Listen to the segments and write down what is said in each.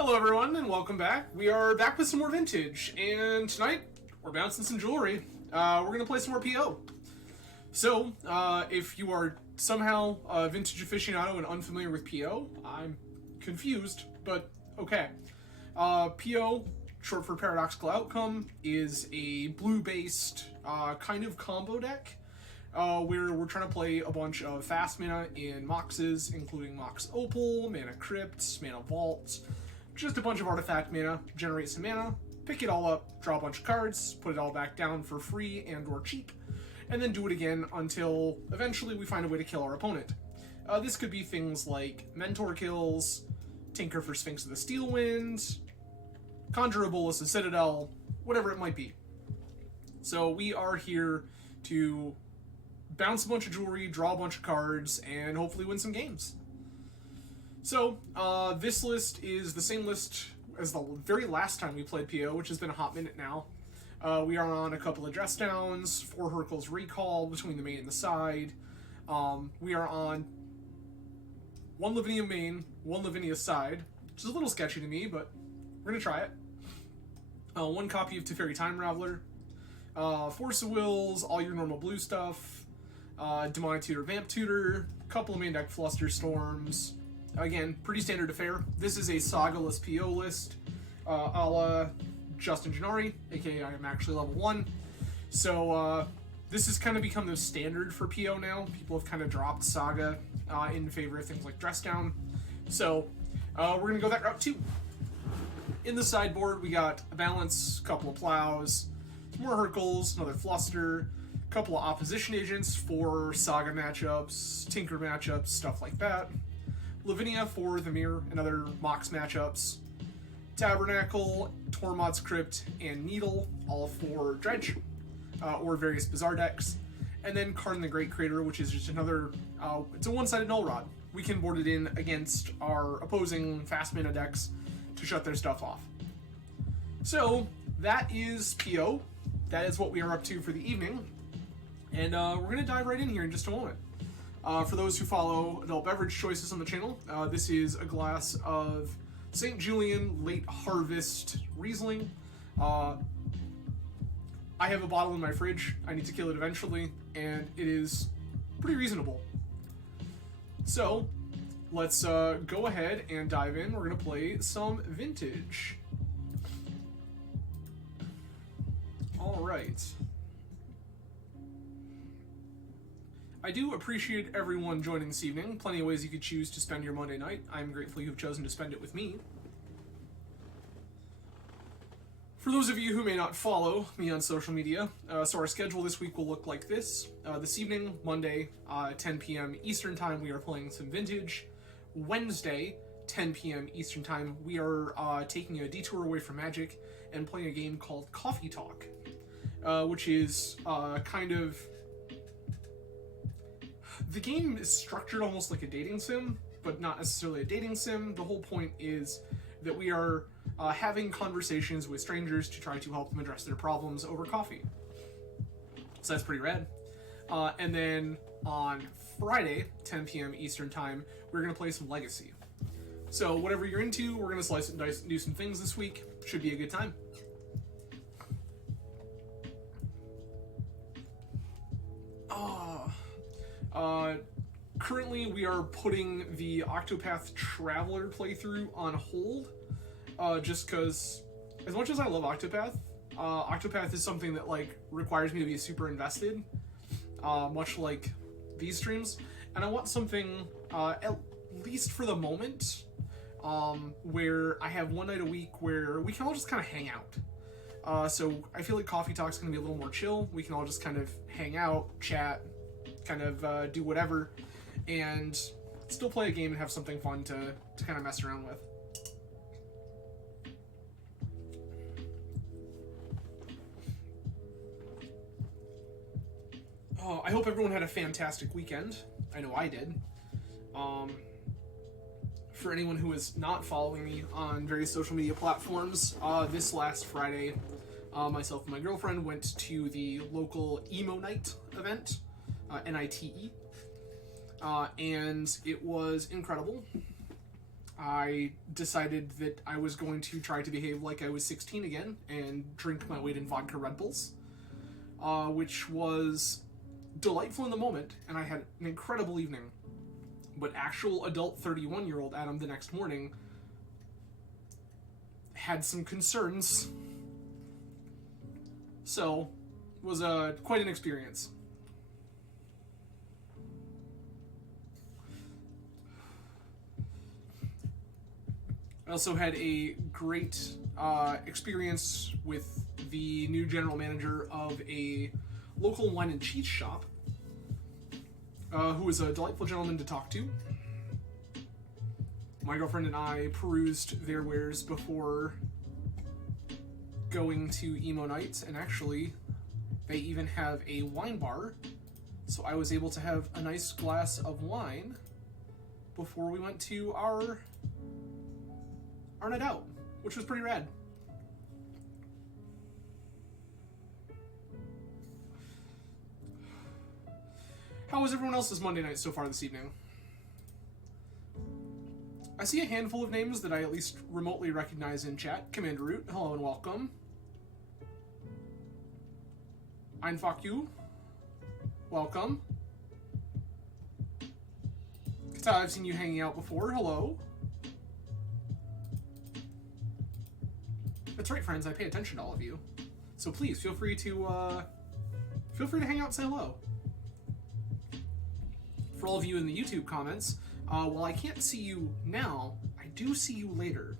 Hello everyone and welcome back. We are back with some more vintage, and tonight we're bouncing some jewelry. We're going to play some more PO. So, if you are somehow a vintage aficionado and unfamiliar with PO, I'm confused, but okay. PO, short for Paradoxical Outcome, is a blue-based kind of combo deck where we're trying to play a bunch of fast mana in Moxes, including Mox Opal, Mana Crypt, Mana Vault, just a bunch of artifact mana, generate some mana, pick it all up, draw a bunch of cards, put it all back down for free and or cheap, and then do it again until eventually we find a way to kill our opponent. This could be things like Mentor kills, Tinker for Sphinx of the Steelwind, Conjure a Bolus of Citadel, whatever it might be. So we are here to bounce a bunch of jewelry, draw a bunch of cards, and hopefully win some games. So, this list is the same list as the very last time we played PO, which has been a hot minute now. We are on a couple of Dress Downs, 4 Hurkyl's Recall between the main and the side. We are on 1 Lavinia main, 1 Lavinia side, which is a little sketchy to me, but we're going to try it. 1 copy of Teferi Time Raveler, Force of Wills, all your normal blue stuff, Demonic Tutor, Vamp Tutor, couple of main deck Fluster Storms. Again, pretty standard affair. This is a Saga-less PO list, a la Justin Gennari, aka I am actually level 1. So, this has kind of become the standard for PO now. People have kind of dropped Saga in favor of things like Dress Down. So, we're going to go that route too. In the sideboard, we got a Balance, couple of Plows, more Hurkyls, another Fluster, a couple of Opposition Agents for Saga matchups, Tinker matchups, stuff like that. Lavinia for the Mirror and other Mox matchups. Tabernacle, Tormod's Crypt, and Needle, all for Dredge, or various Bizarre decks. And then Karn the Great Creator, which is just another, it's a one-sided Null Rod. We can board it in against our opposing fast mana decks to shut their stuff off. So, that is PO. That is what we are up to for the evening. And we're going to dive right in here in just a moment. For those who follow adult beverage choices on the channel, this is a glass of St. Julian Late Harvest Riesling. I have a bottle in my fridge. I need to kill it eventually, and it is pretty reasonable. So, let's go ahead and dive in. We're going to play some vintage. Alright. I do appreciate everyone joining this evening. Plenty of ways you could choose to spend your Monday night. I'm grateful you've chosen to spend it with me. For those of you who may not follow me on social media, so our schedule this week will look like this. This evening, Monday, 10 p.m. Eastern Time, we are playing some Vintage. Wednesday, 10 p.m. Eastern Time, we are taking a detour away from Magic and playing a game called Coffee Talk, which is kind of... The game is structured almost like a dating sim, but not necessarily a dating sim. The whole point is that we are having conversations with strangers to try to help them address their problems over coffee. So that's pretty rad. And then on Friday, 10 p.m. Eastern Time, we're going to play some Legacy. So whatever you're into, we're going to slice and dice and do some things this week. Should be a good time. Currently we are putting the Octopath Traveler playthrough on hold, just because, as much as I love Octopath, Octopath is something that, like, requires me to be super invested, much like these streams, and I want something, at least for the moment, where I have one night a week where we can all just kind of hang out. So I feel like Coffee Talk's going to be a little more chill. We can all just kind of hang out, chat, kind of do whatever, and still play a game and have something fun to kind of mess around with. Oh, I hope everyone had a fantastic weekend. I know I did. For anyone who is not following me on various social media platforms, this last Friday, myself and my girlfriend went to the local Emo Night event, NITE, and it was incredible. I decided that I was going to try to behave like I was 16 again and drink my weight in vodka Red Bulls, which was delightful in the moment, and I had an incredible evening. But actual adult 31-year-old Adam the next morning had some concerns. So, it was quite an experience. I also had a great experience with the new general manager of a local wine and cheese shop, who was a delightful gentleman to talk to. My girlfriend and I perused their wares before going to emo night, and actually, they even have a wine bar, so I was able to have a nice glass of wine before we went to our night out, which was pretty rad. How was everyone else's Monday night so far this evening? I see a handful of names that I at least remotely recognize in chat. Commander Root, hello and welcome. Fuck you, welcome. Kata, I've seen you hanging out before, hello. That's right, friends, I pay attention to all of you. So please, feel free to hang out and say hello. For all of you in the YouTube comments, while I can't see you now, I do see you later.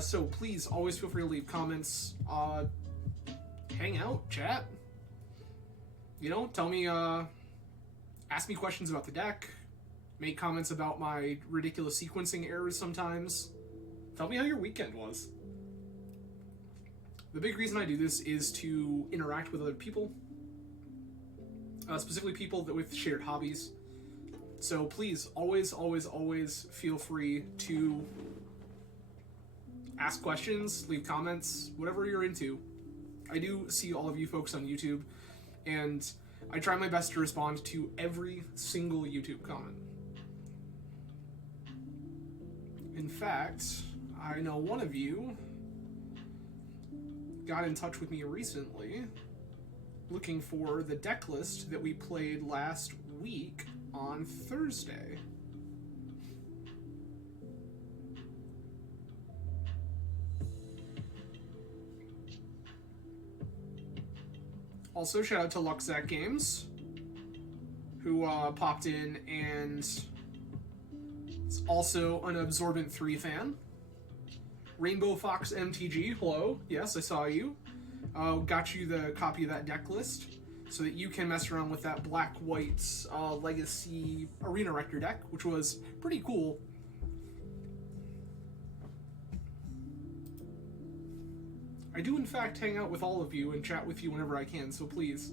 So please, always feel free to leave comments, hang out, chat. You know, tell me, ask me questions about the deck, make comments about my ridiculous sequencing errors sometimes. Tell me how your weekend was. The big reason I do this is to interact with other people, specifically people with shared hobbies. So please, always, always, always feel free to ask questions, leave comments, whatever you're into. I do see all of you folks on YouTube, and I try my best to respond to every single YouTube comment. In fact, I know one of you got in touch with me recently looking for the deck list that we played last week on Thursday. Also, shout out to Luxac Games, who popped in and is also an Absorbent 3 fan. Rainbow Fox MTG, hello. Yes, I saw you. Got you the copy of that deck list so that you can mess around with that black-white Legacy Arena Rector deck, which was pretty cool. I do, in fact, hang out with all of you and chat with you whenever I can, so please,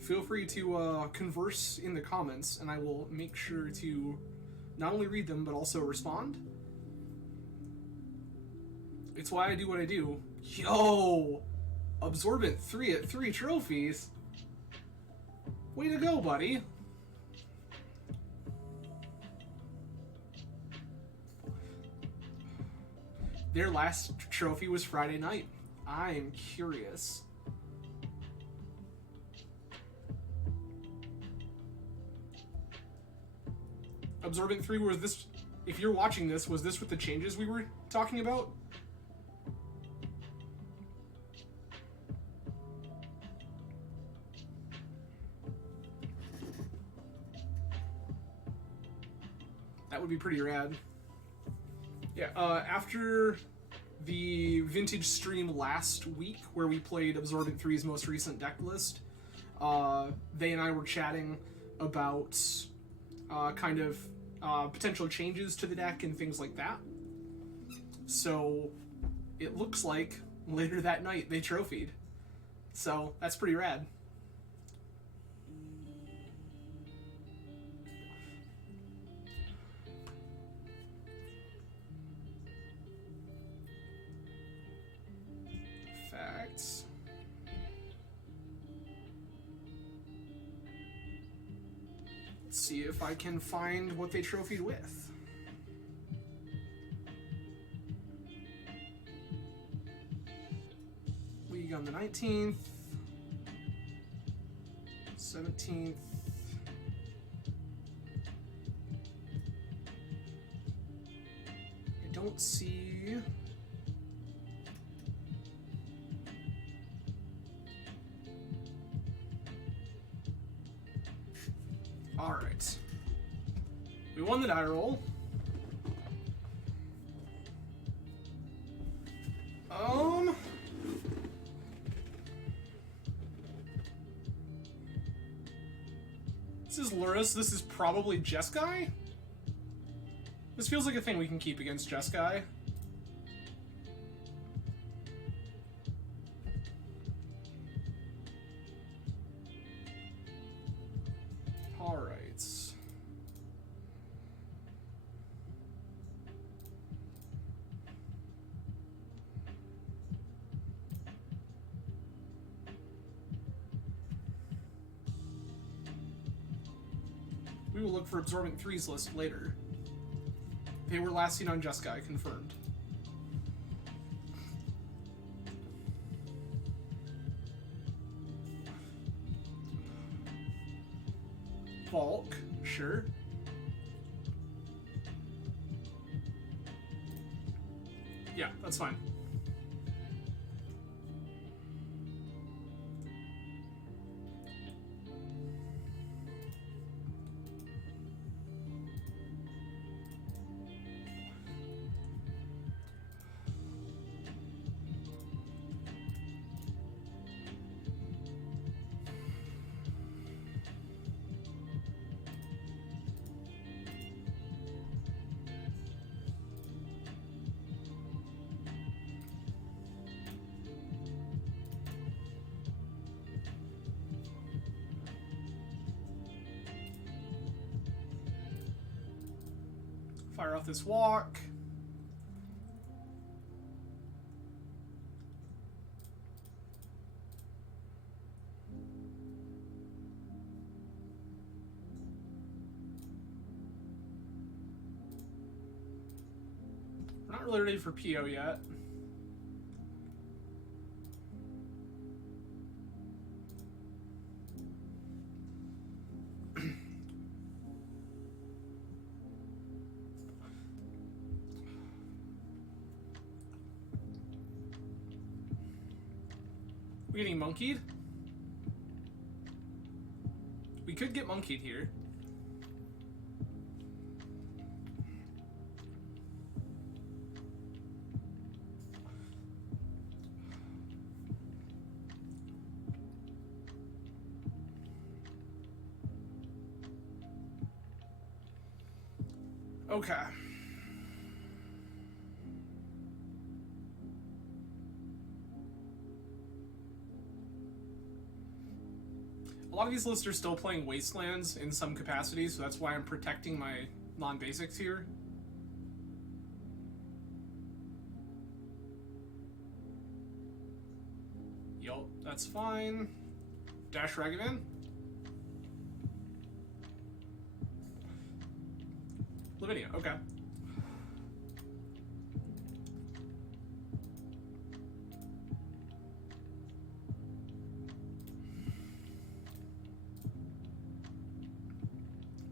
feel free to converse in the comments, and I will make sure to not only read them, but also respond. It's why I do what I do. Yo! Absorbent 3 at 3 trophies? Way to go, buddy! Their last trophy was Friday night. I'm curious. Absorbent 3, was this... If you're watching this, was this with the changes we were talking about? That would be pretty rad. Yeah, after the vintage stream last week, where we played Absorbent 3's most recent deck list, they and I were chatting about kind of potential changes to the deck and things like that. So it looks like later that night they trophied. So that's pretty rad. Facts. Let's see if I can find what they trophied with. MTG on the 19th, 17th. I don't see. All right. We won the die roll. This is Luris. This is probably Jeskai. This feels like a thing we can keep against Jeskai. All right. We will look for Absorbent 3's list later. They were last seen on Jeskai, confirmed. Volk, sure. Yeah, that's fine. Fire off this walk. We're not really ready for PO yet. We getting monkeyed? We could get monkeyed here. Okay. A lot of these lists are still playing Wastelands in some capacity, so that's why I'm protecting my non-basics here. Yup, that's fine. Dash Ragavan. Lavinia, okay.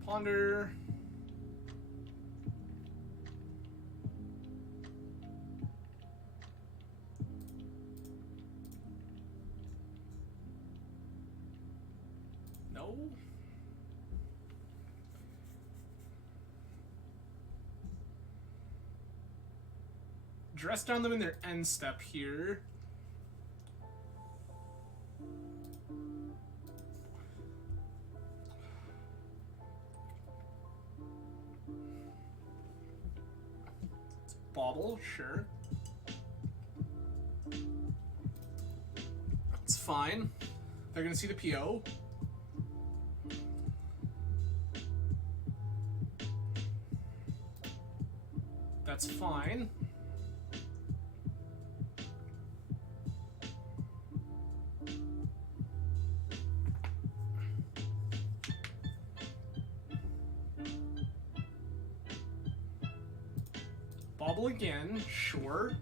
Ponder. No. Dress down them in their end step here. Bobble, sure. It's fine. They're gonna see the PO. That's fine. Bobble again, sure.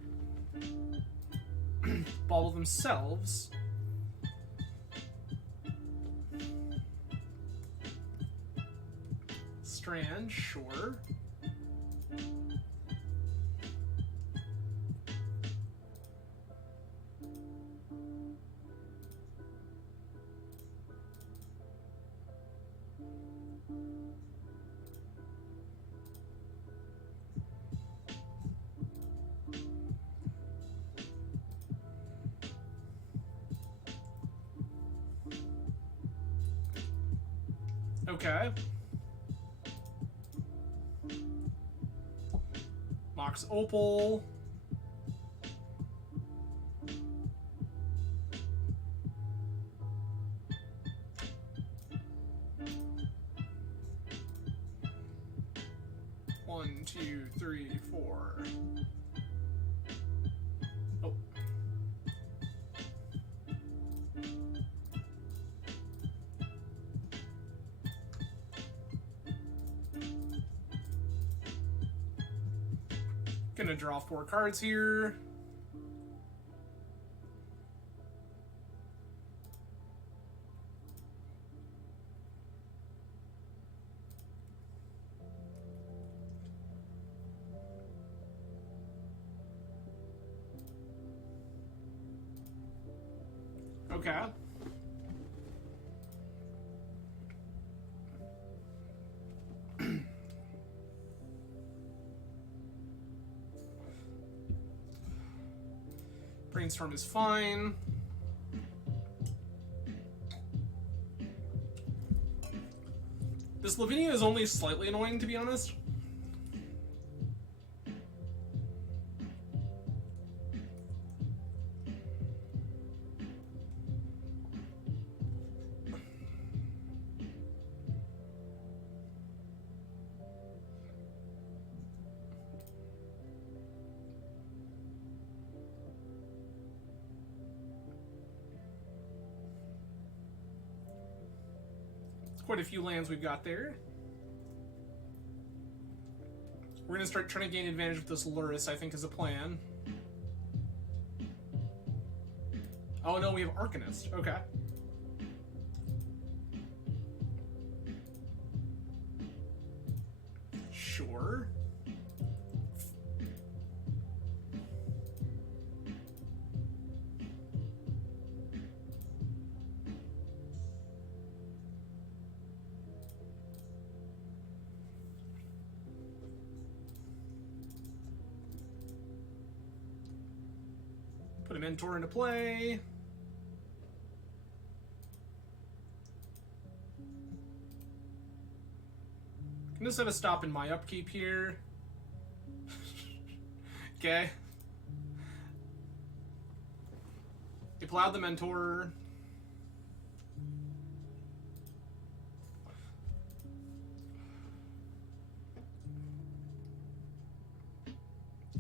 bauble themselves. Strand, sure. Okay. Mox Opal. One, two, three, four. Oh. Gonna draw 4 cards here. Okay. Brainstorm is fine. This Lavinia is only slightly annoying, to be honest. Quite a few lands we've got there. We're going to start trying to gain advantage with this Luris, I think, is a plan. Oh no, we have Arcanist. Okay. Sure. Put a Mentor into play. Can this have a stop in my upkeep here? Okay. You plowed the Mentor.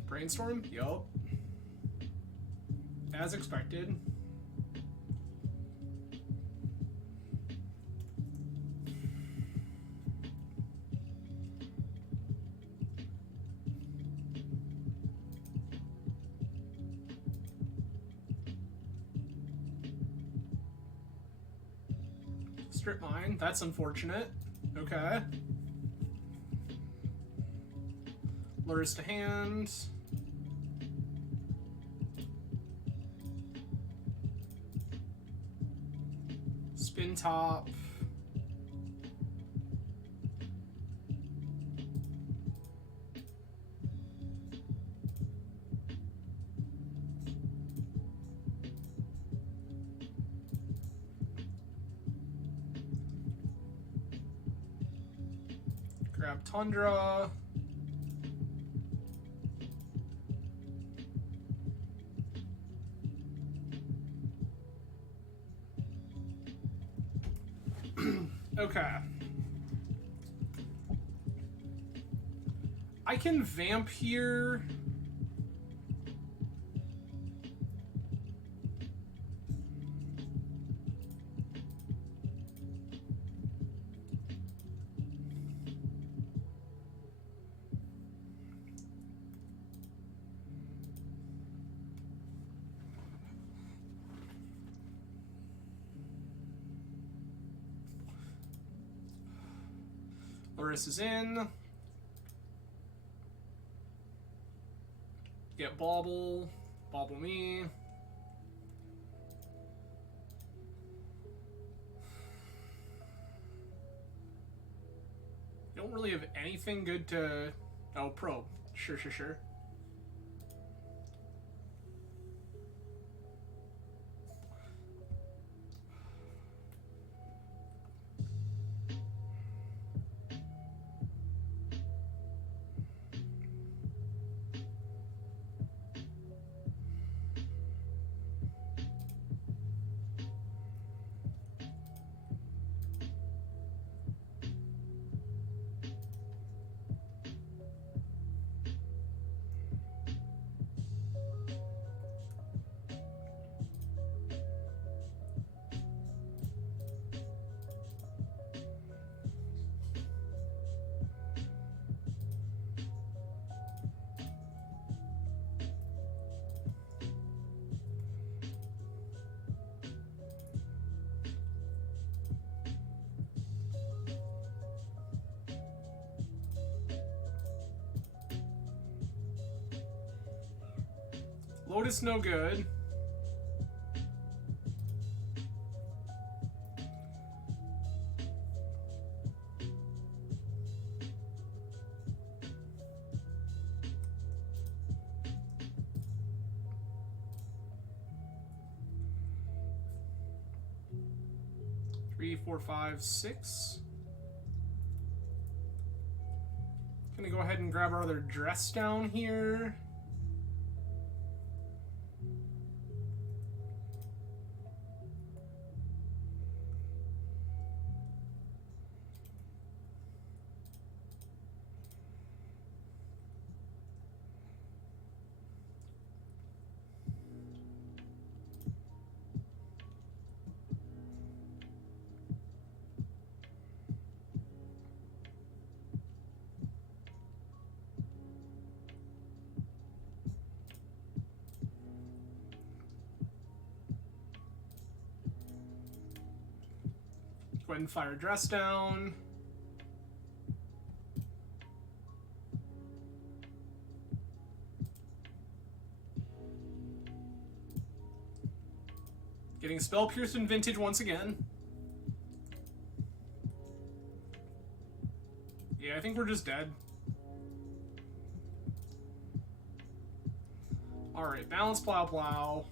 Brainstorm? Yup. As expected. Strip mine. That's unfortunate. Okay. Lures to hand. Spin top. Grab Tundra. Okay. I can vamp here. Larissa's in. Get Bauble. Bauble me. Don't really have anything good to... Oh, probe. Sure. Lotus no good. Three, four, five, six. Gonna go ahead and grab our other dress down here. Go ahead and fire dress down. Getting Spell Pierced in Vintage once again. Yeah, I think we're just dead. Alright, Balance Plow.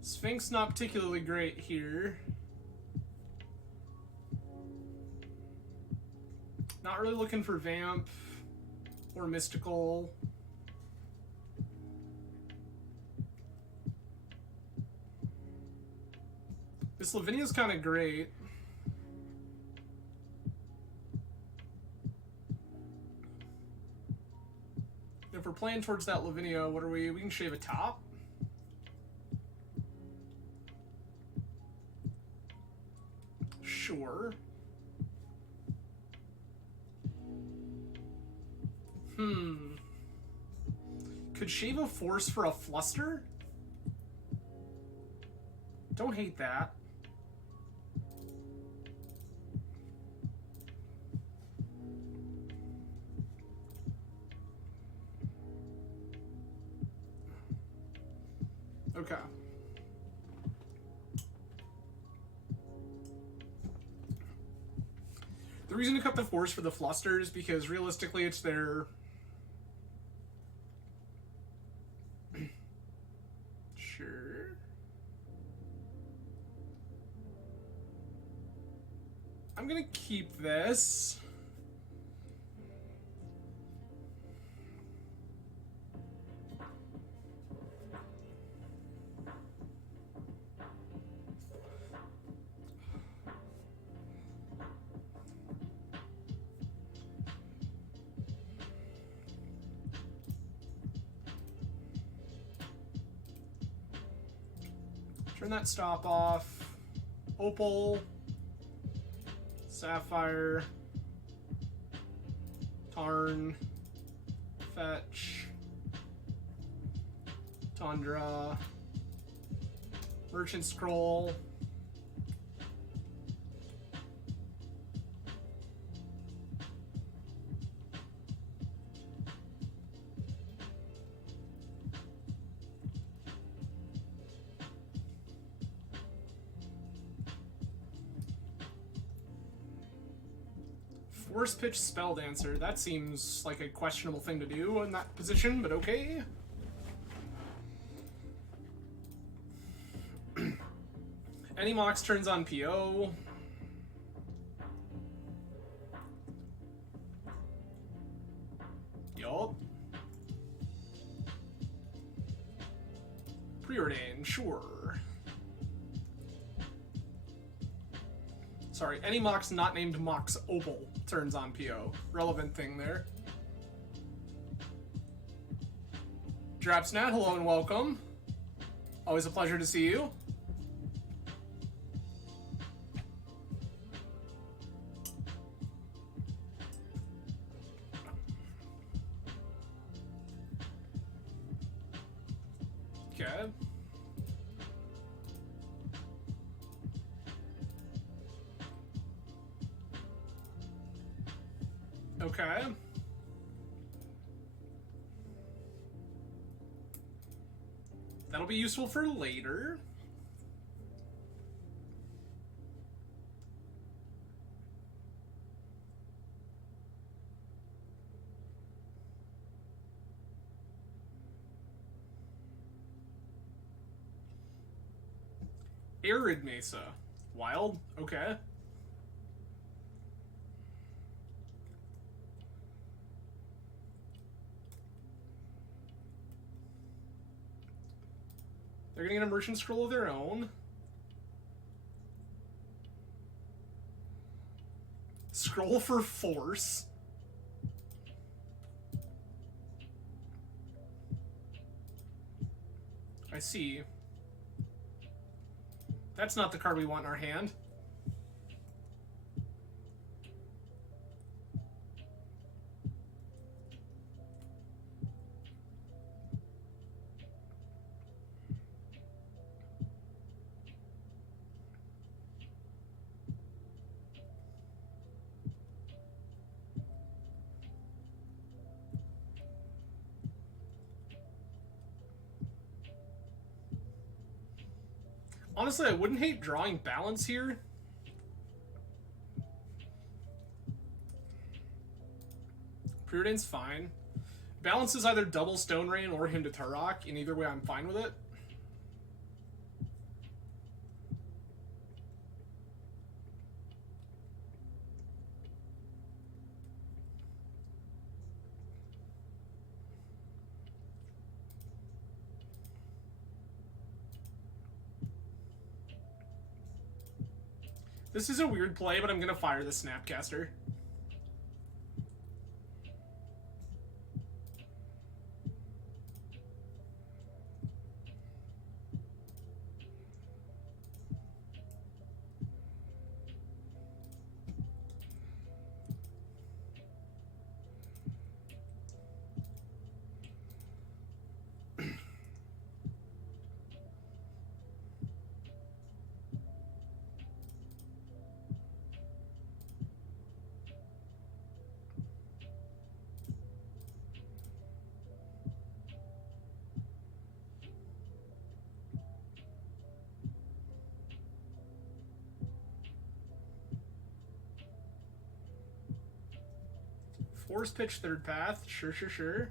Sphinx not particularly great here. Not really looking for Vamp or Mystical. This Lavinia's kind of great. If we're playing towards that Lavinia, what are we? We can shave a top. Sure. Could shave a force for a fluster? Don't hate that. Okay. The reason to cut the force for the fluster is because realistically it's their... Sure. I'm gonna keep this. Turn that stop off. Opal. Sapphire. Tarn. Fetch. Tundra. Merchant Scroll. Force Pitch Spell Dancer. That seems like a questionable thing to do in that position, but okay. Any Mox turns on PO. Yup. Preordain, sure. Sorry, any Mox not named Mox Opal turns on PO. Relevant thing there. Drapsnat, hello and welcome. Always a pleasure to see you. Okay. Okay. That'll be useful for later. Arid Mesa. Wild? Okay. They're getting an immersion scroll of their own. Scroll for force. I see. That's not the card we want in our hand. Honestly, I wouldn't hate drawing balance here. Preordain's fine. Balance is either double Stone Rain or Hymn to Turok, and either way I'm fine with it. This is a weird play, but I'm gonna fire the Snapcaster. Force Pitch Third Path. Sure, sure, sure.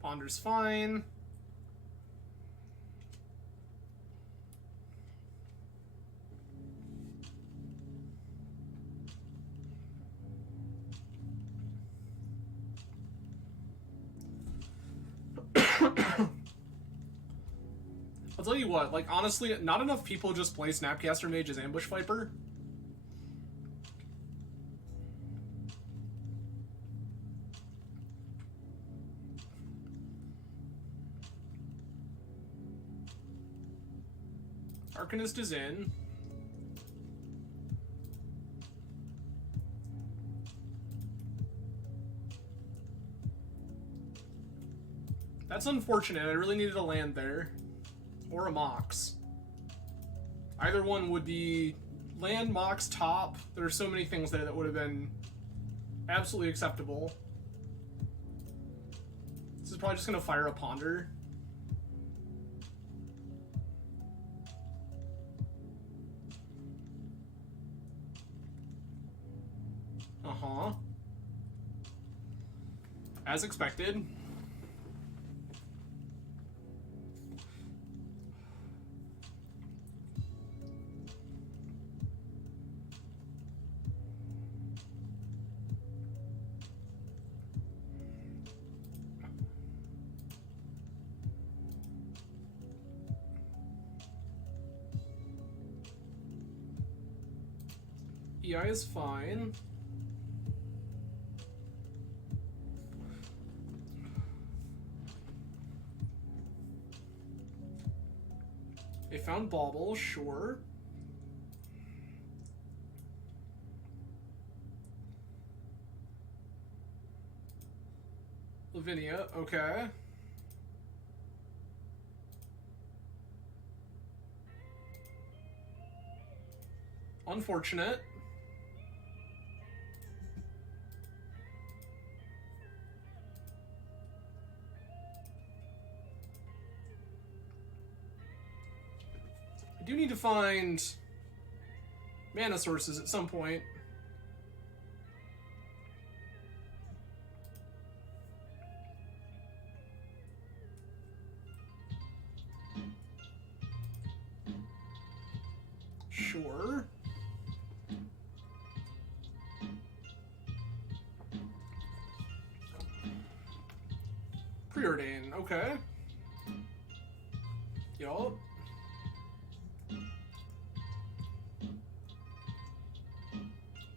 Ponder's fine. I'll tell you what, like, honestly, not enough people just play Snapcaster Mage as Ambush Viper. Arcanist is in. That's unfortunate. I really needed a land there. Or a Mox. Either one would be land, Mox, top. There are so many things there that would have been absolutely acceptable. This is probably just gonna fire a Ponder. Uh-huh. As expected. EI is fine. They found Bauble, sure. Lavinia, okay. Unfortunate. I do need to find mana sources at some point. Sure. Preordain, okay. Yup.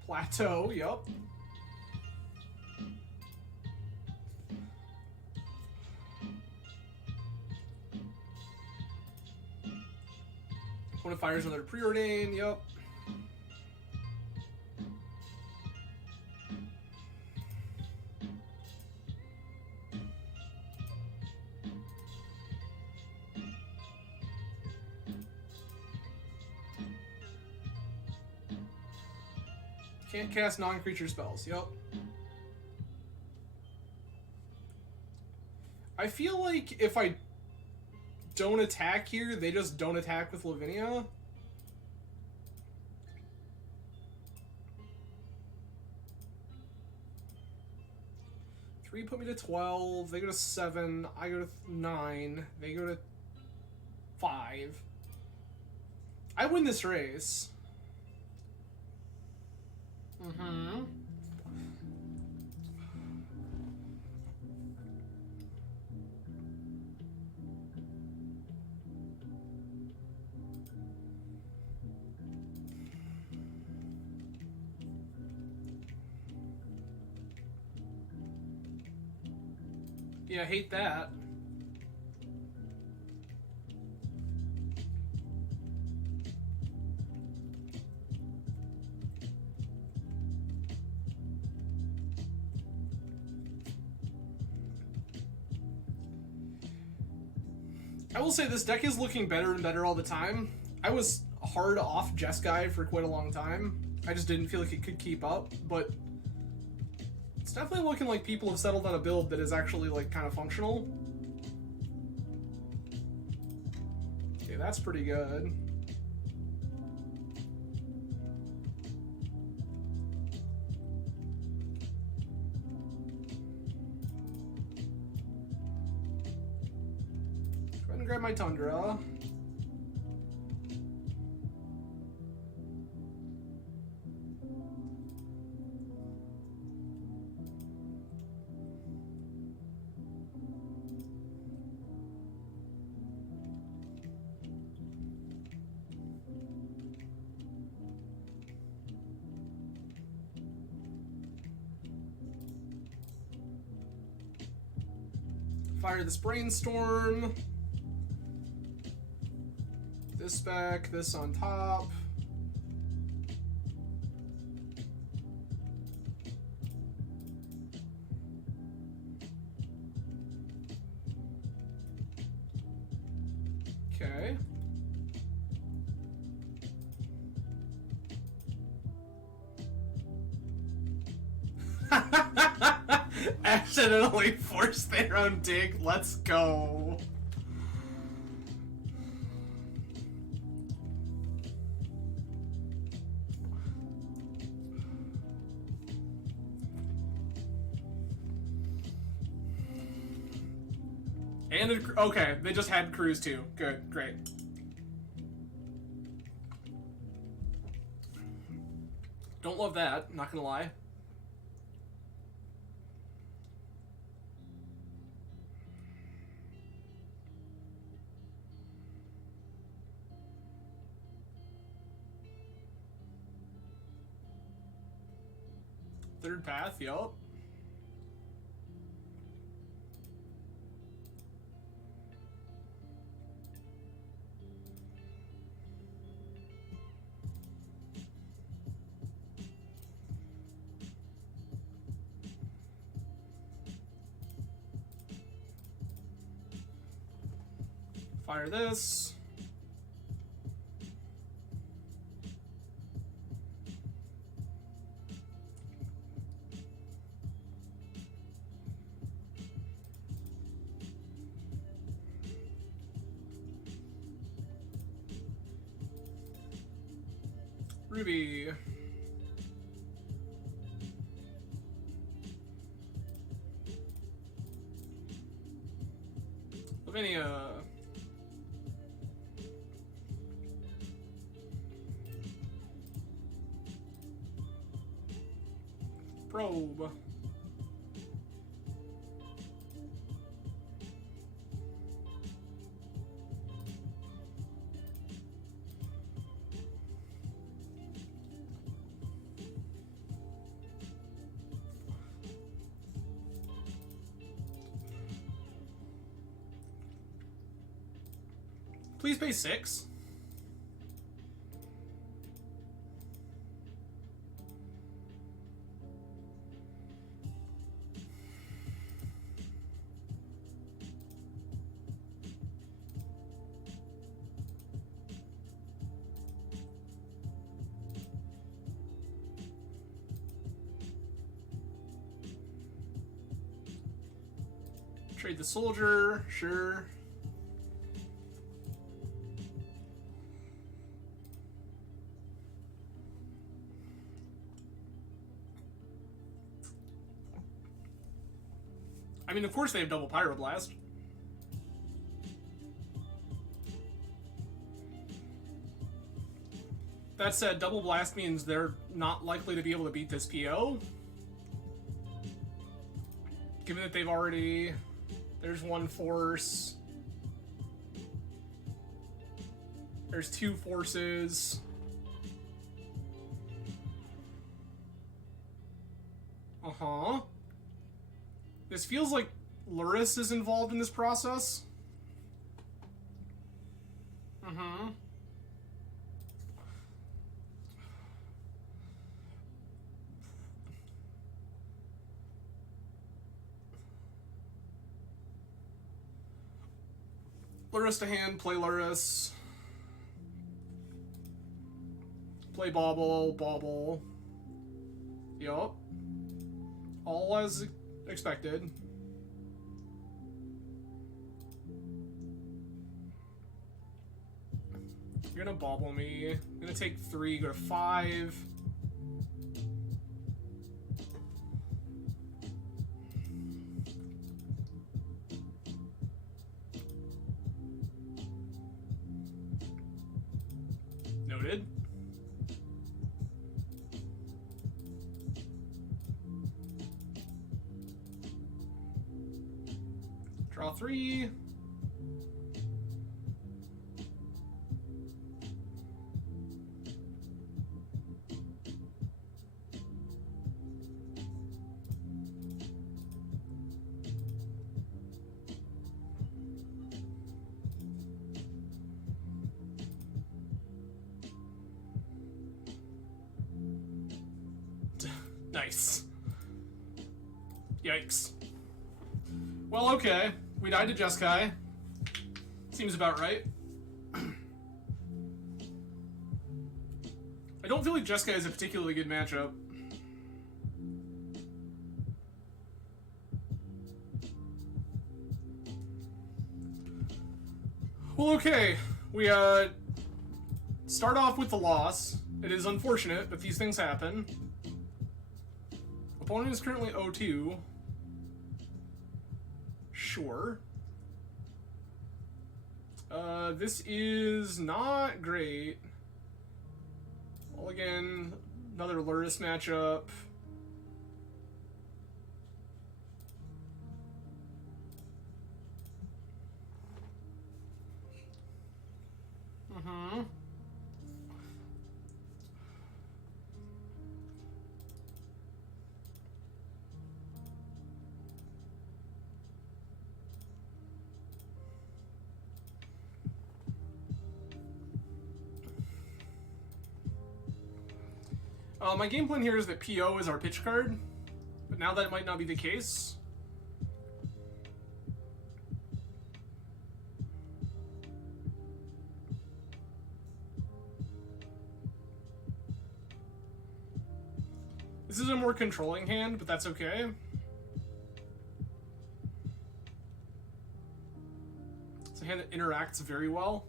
Plateau, yup. One fires another preordain, yup. Can't cast non-creature spells, yup. I feel like if I don't attack here, they just don't attack with Lavinia. Three put me to 12, they go to 7, I go to 9, they go to 5. I win this race. Mm-hmm. Yeah, I hate that. I will say this deck is looking better and better all the time. I was hard off Jeskai for quite a long time. I just didn't feel like it could keep up, but it's definitely looking like people have settled on a build that is actually like kind of functional. Okay, that's pretty good. Go ahead and grab my Tundra. Fire this Brainstorm. This back, this on top. Okay. Accidentally forced their own dig. Let's go. And okay, they just had crews too. Good, great. Don't love that, not gonna lie. Third path, yup. Fire this. Ruby. Lavinia. Probe. Please pay 6. Trade the soldier, sure. I mean, of course they have double Pyroblast. That said, double blast means they're not likely to be able to beat this PO. Given that they've already... There's one force. There's 2 forces. Uh-huh. This feels like Luris is involved in this process. Mm-hmm. Luris to hand, play Luris. Play Bauble, Bauble. Yup. All as expected. You're gonna Bauble me. I'm gonna take 3, go to 5. Noted. Draw 3. Nice. Yikes. Well, okay. We died to Jeskai. Seems about right. I don't feel like Jeskai is a particularly good matchup. Well, okay. We start off with the loss. It is unfortunate, but these things happen. Opponent is currently 0-2. Sure. This is not great. Well, again, another Luris matchup. Mm-hmm. My game plan here is that PO is our pitch card, but now that might not be the case. This is a more controlling hand, but that's okay. It's a hand that interacts very well.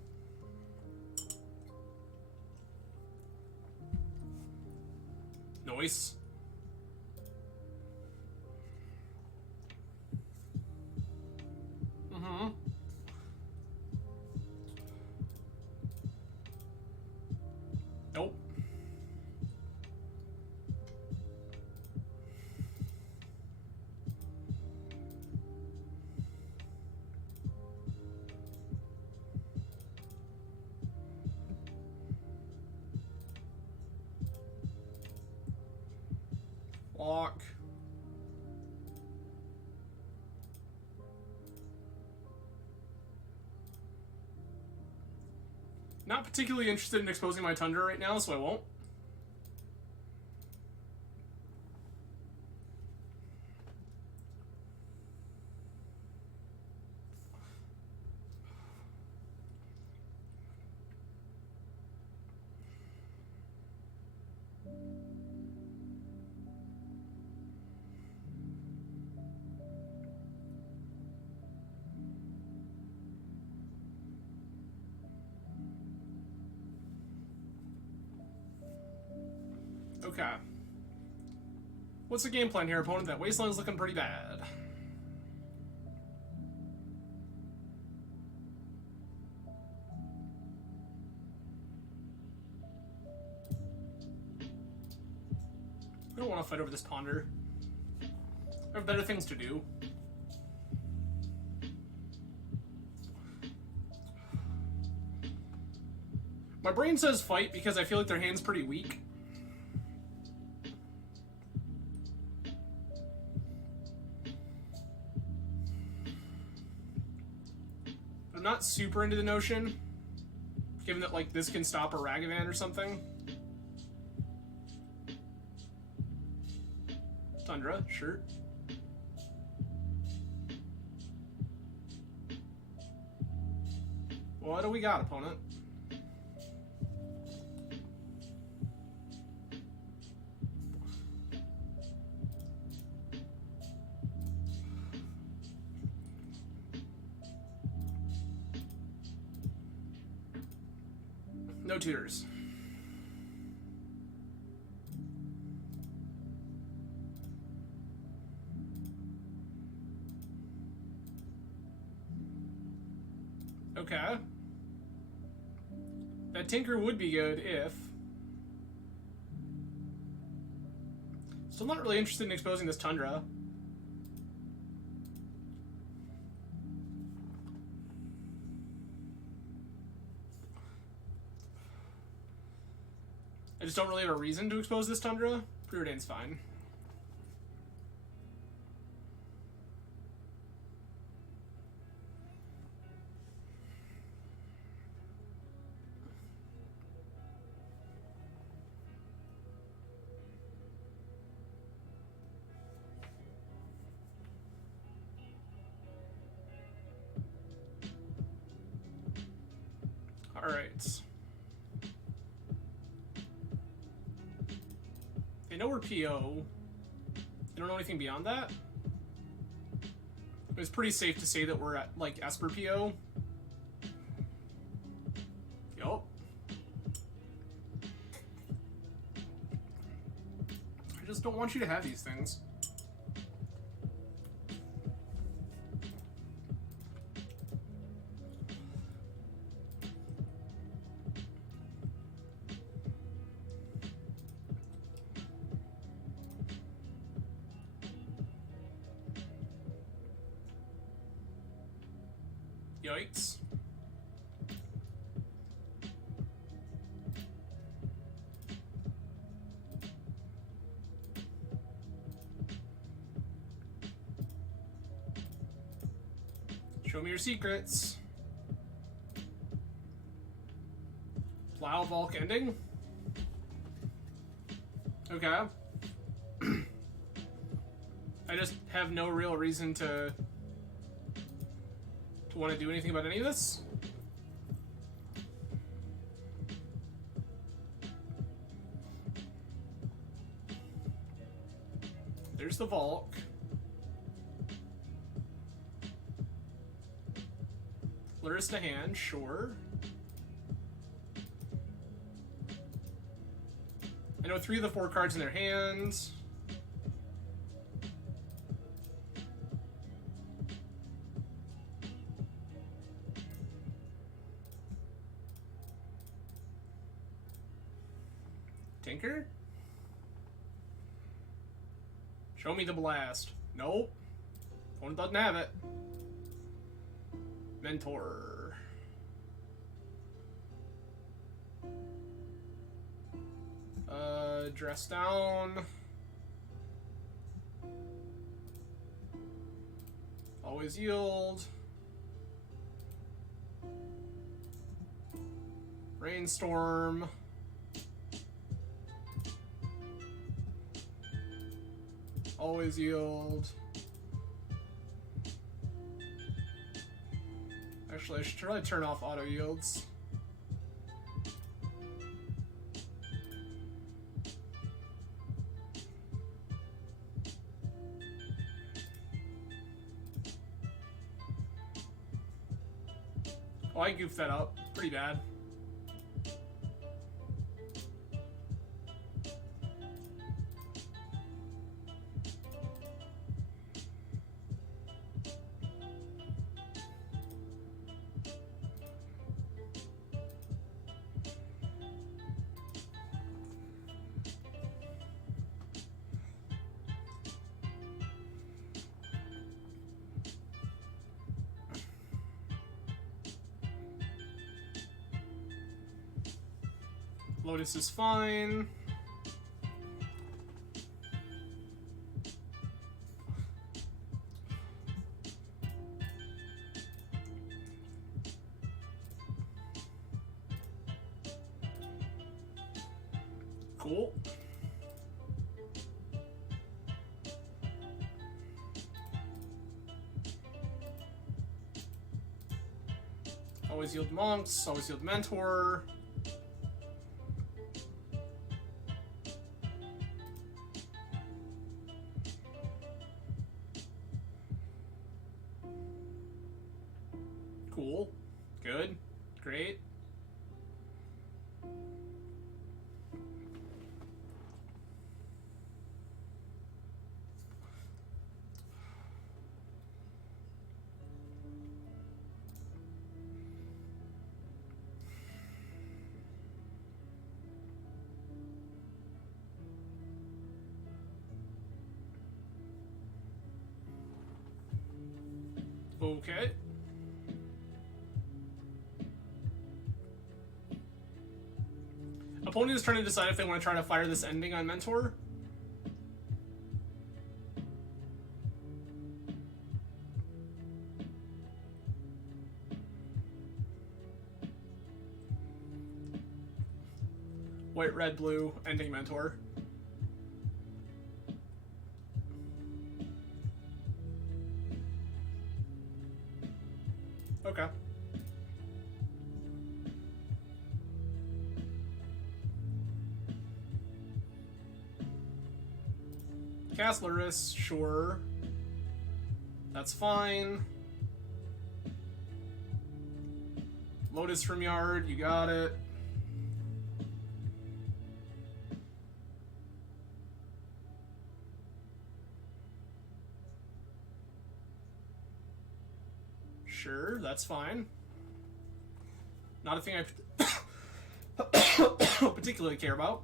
Noise. Mm-hmm. Nope. Lock. Not particularly interested in exposing my Tundra right now, so I won't. Okay. What's the game plan here, opponent? That Wasteland's looking pretty bad. I don't want to fight over this Ponder. I have better things to do. My brain says fight because I feel like their hand's pretty weak. I'm not super into the notion, given that, like, this can stop a Ragavan or something. Tundra, sure. What do we got, opponent? No tutors. Okay. That Tinker would be good if... Still not really interested in exposing this Tundra. I just don't really have a reason to expose this Tundra. Preordain's fine. Alright. They know we're PO. They don't know anything beyond that. It's pretty safe to say that we're at, like, Esper PO. just don't want you to have these things. Yikes. Show me your secrets. Plow Volk ending? Okay. I just have no real reason to want to do anything about any of this. There's the Volk. Lurrus to hand, sure. I know 3 of the 4 cards in their hands. Tinker? Show me the blast. Nope. One doesn't have it. Mentor. Dress down. Always yield. Rainstorm. Always yield. Actually, I should try to turn off auto yields. Oh, I goofed that up. Pretty bad. Lotus is fine. Cool. Always yield monks, always yield mentor. Cool. Good. Great. Okay. Opponent is trying to decide if they want to try to fire this ending on Mentor. White, red, blue, ending Mentor. Okay. Cast Lurrus, sure. That's fine. Lotus from yard, you got it. that's fine. Not a thing I particularly care about.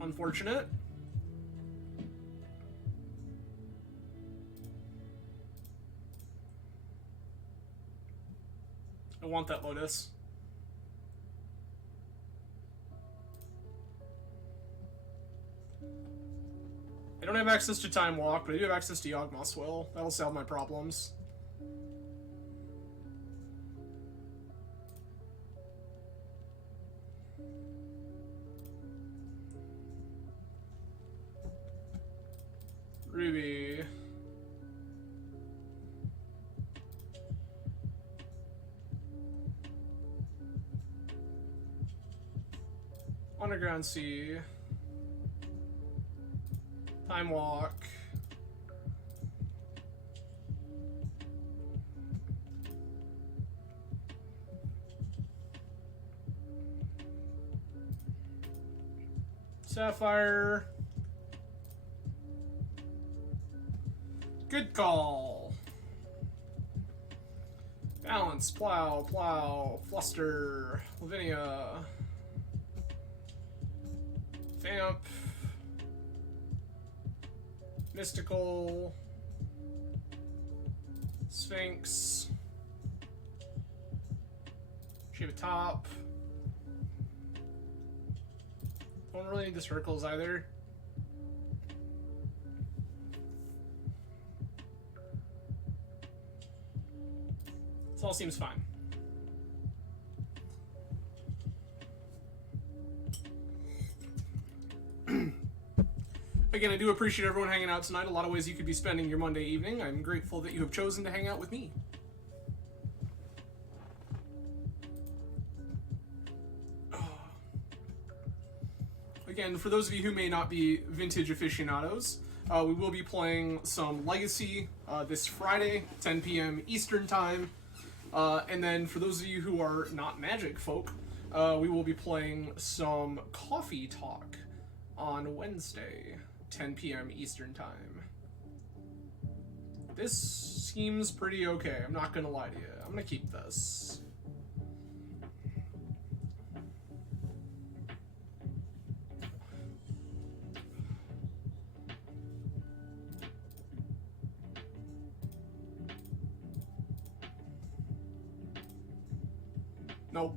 Unfortunate. I want that Lotus. I don't have access to Time Walk, but I do have access to Yawgmoth's Will. That'll solve my problems. Ruby. Underground Sea. Time Walk. Sapphire. Good call. Balance, plow, fluster, Lavinia. Vamp. Mystical. Sphinx. Shape of Top. Don't really need the circles either. This all seems fine. Again, I do appreciate everyone hanging out tonight. A lot of ways you could be spending your Monday evening. I'm grateful that you have chosen to hang out with me. Again, for those of you who may not be vintage aficionados, we will be playing some Legacy this Friday, 10 p.m. Eastern Time. And then for those of you who are not Magic folk, we will be playing some Coffee Talk on Wednesday, 10 p.m. Eastern Time. This seems pretty okay, I'm not gonna lie to you. I'm gonna keep this. Nope.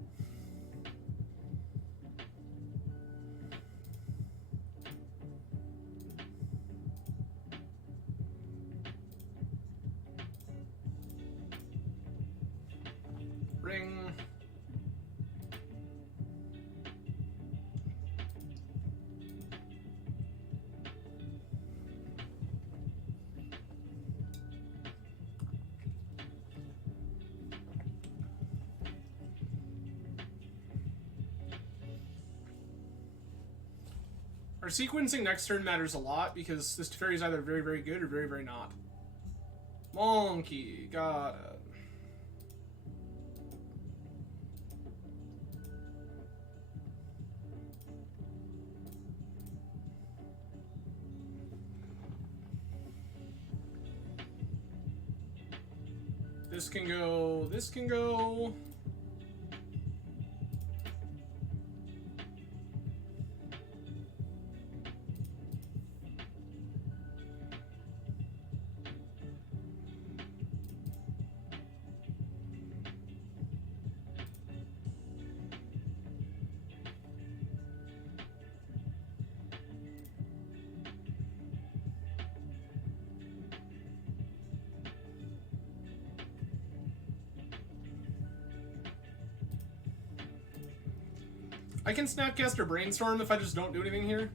Ring. Our sequencing next turn matters a lot because this Teferi is either very, very good or very, very not. Monkey, got it. This can go, this can go. I can Snapcast or Brainstorm if I just don't do anything here.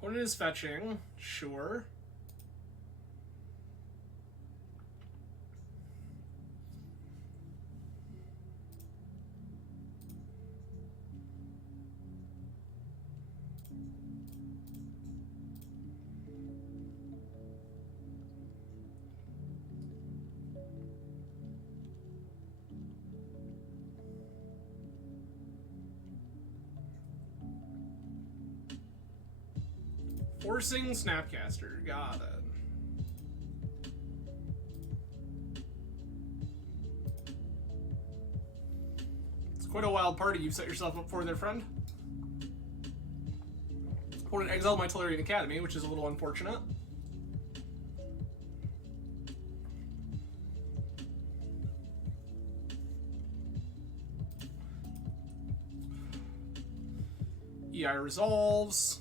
Opponent is fetching, sure. Forcing Snapcaster. Got it. It's quite a wild party you've set yourself up for there, friend. Opponent exiled my Tellurian Academy, which is a little unfortunate. EI resolves.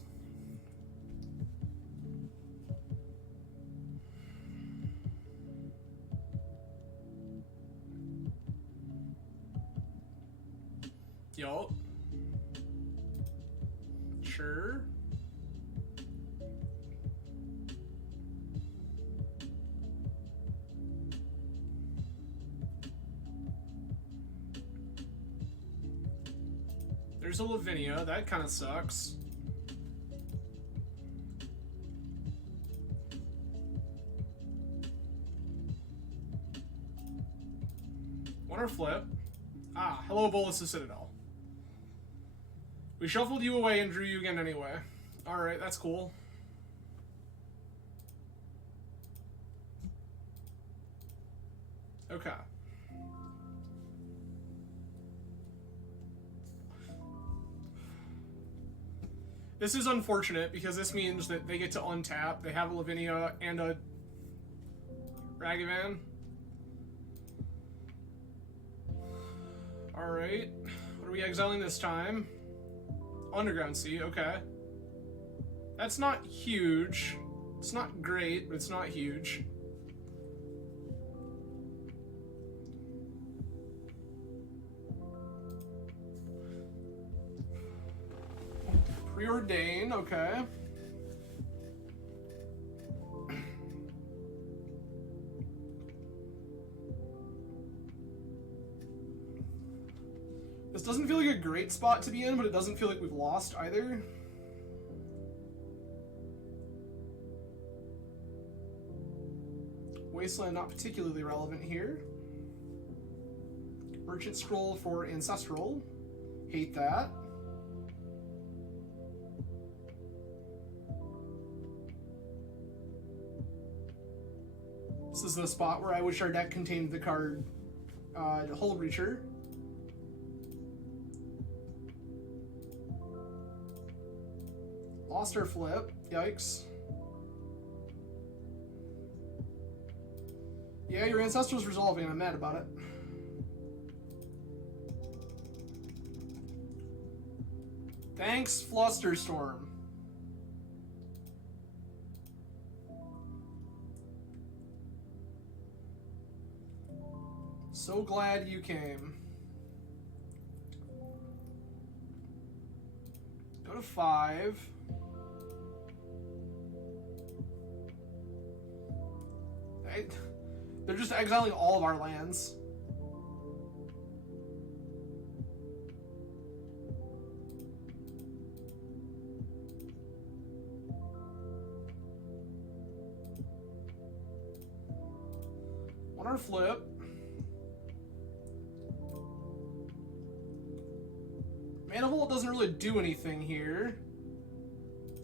Yo. Sure. There's a Lavinia. That kind of sucks. Winter flip. Ah, hello, Bolus of Citadel. We shuffled you away and drew you again anyway. Alright, that's cool. Okay. This is unfortunate because this means that they get to untap. They have a Lavinia and a Ragavan. Alright. What are we exiling this time? Underground Sea, okay. That's not huge. It's not great, but it's not huge. Preordain, okay. This doesn't feel like a great spot to be in, but it doesn't feel like we've lost either. Wasteland not particularly relevant here. Merchant Scroll for Ancestral. Hate that. This is the spot where I wish our deck contained the card Hull Breacher. Lost our flip. Yikes. Yeah, your Ancestral's resolving. I'm mad about it. Thanks, Flusterstorm. So glad you came. Go to 5. They're just exiling all of our lands. On our flip. Mana Vault doesn't really do anything here.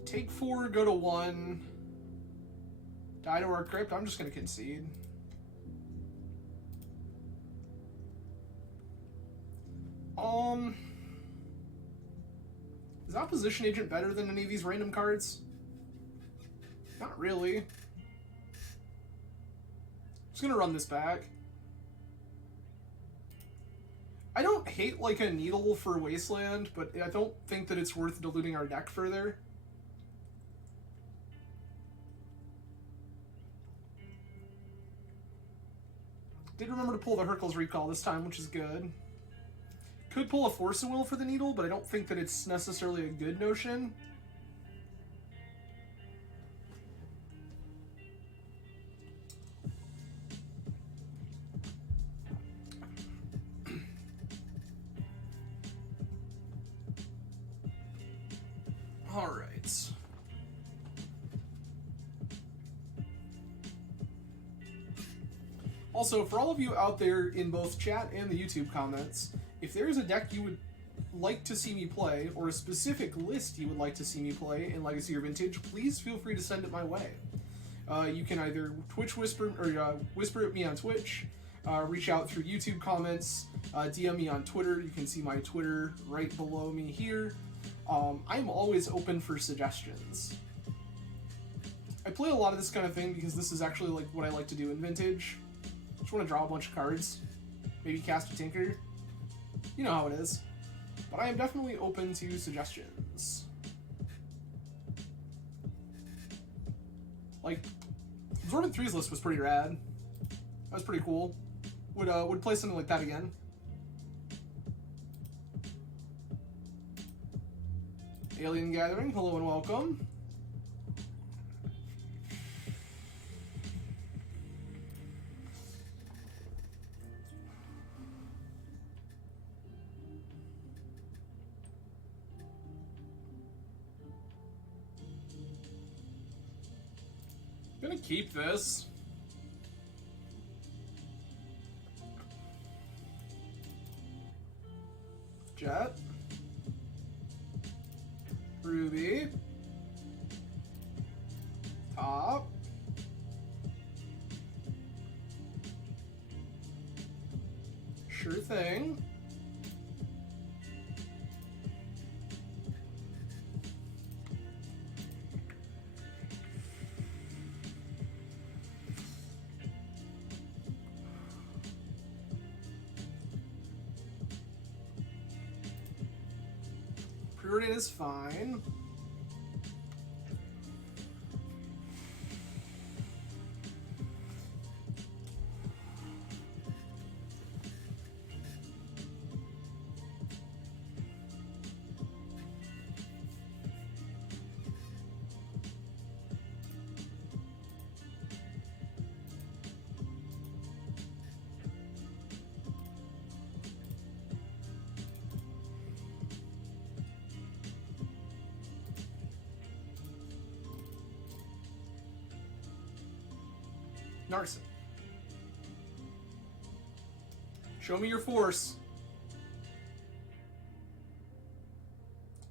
Take 4, go to 1. Die to our crypt. I'm just going to concede. Is Opposition Agent better than any of these random cards? Not really. Just gonna run this back. I don't hate like a Needle for Wasteland, but I don't think that it's worth diluting our deck further. Did remember to pull the Hercules Recall this time, which is good. Could pull a Force of Will for the Needle, but I don't think that it's necessarily a good notion. Alright. Also, for all of you out there in both chat and the YouTube comments, if there is a deck you would like to see me play, or a specific list you would like to see me play in Legacy or Vintage, please feel free to send it my way. You can either Twitch whisper or whisper at me on Twitch, reach out through YouTube comments, DM me on Twitter. You can see my Twitter right below me here. I'm always open for suggestions. I play a lot of this kind of thing because this is actually like what I like to do in Vintage. Just want to draw a bunch of cards, maybe cast a Tinker. You know how it is. But I am definitely open to suggestions. Like, Absorbent 3's list was pretty rad. That was pretty cool. Would play something like that again. Alien Gathering, hello and welcome. I'm gonna keep this. Jet. Ruby. Top. Sure thing. Preordain is fine. Narset. Show me your force.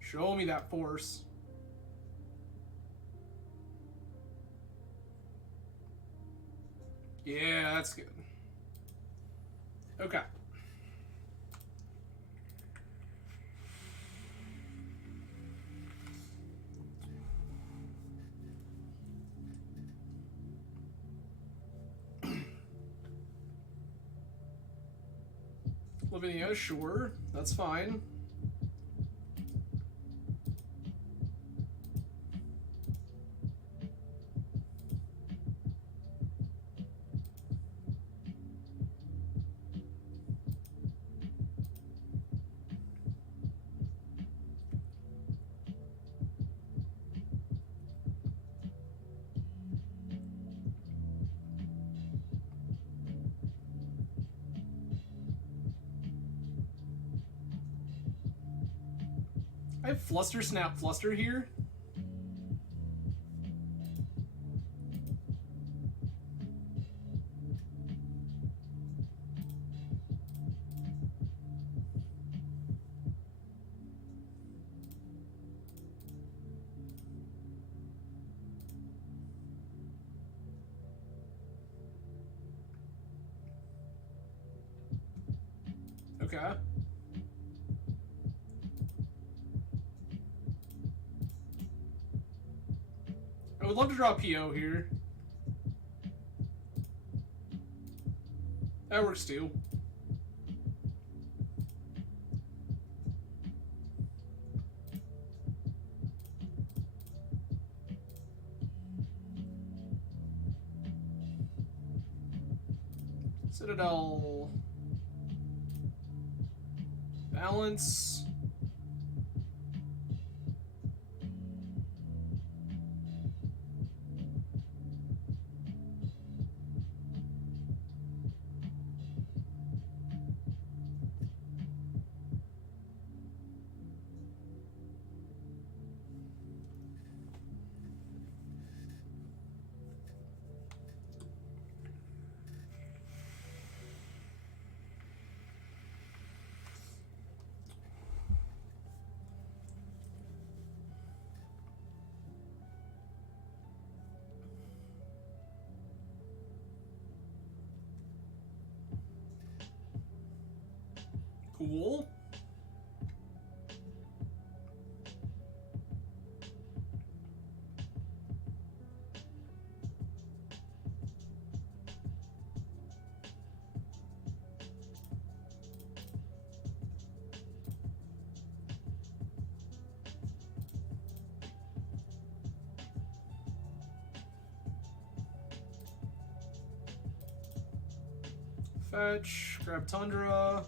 Show me that force. Yeah, that's good. Okay. Lavinia, sure, that's fine. I have Fluster, Snap, Fluster here. Okay. I would love to draw a PO here. That works too. Citadel. Balance. Cool. Fetch, grab Tundra.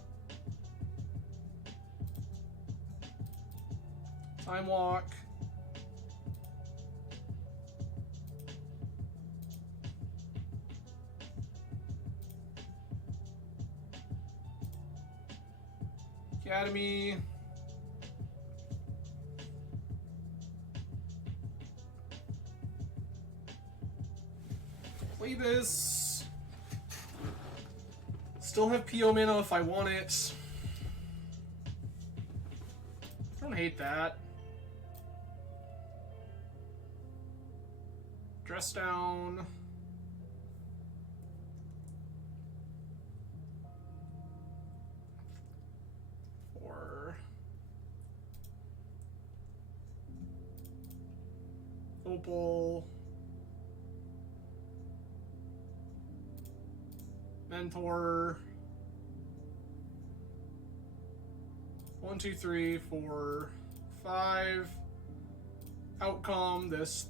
Time Walk. Academy. Play this. Still have PO mana if I want it. Don't hate that. Dress down. Or Opal. Mentor. 1, 2, 3, 4, 5. Outcome. This.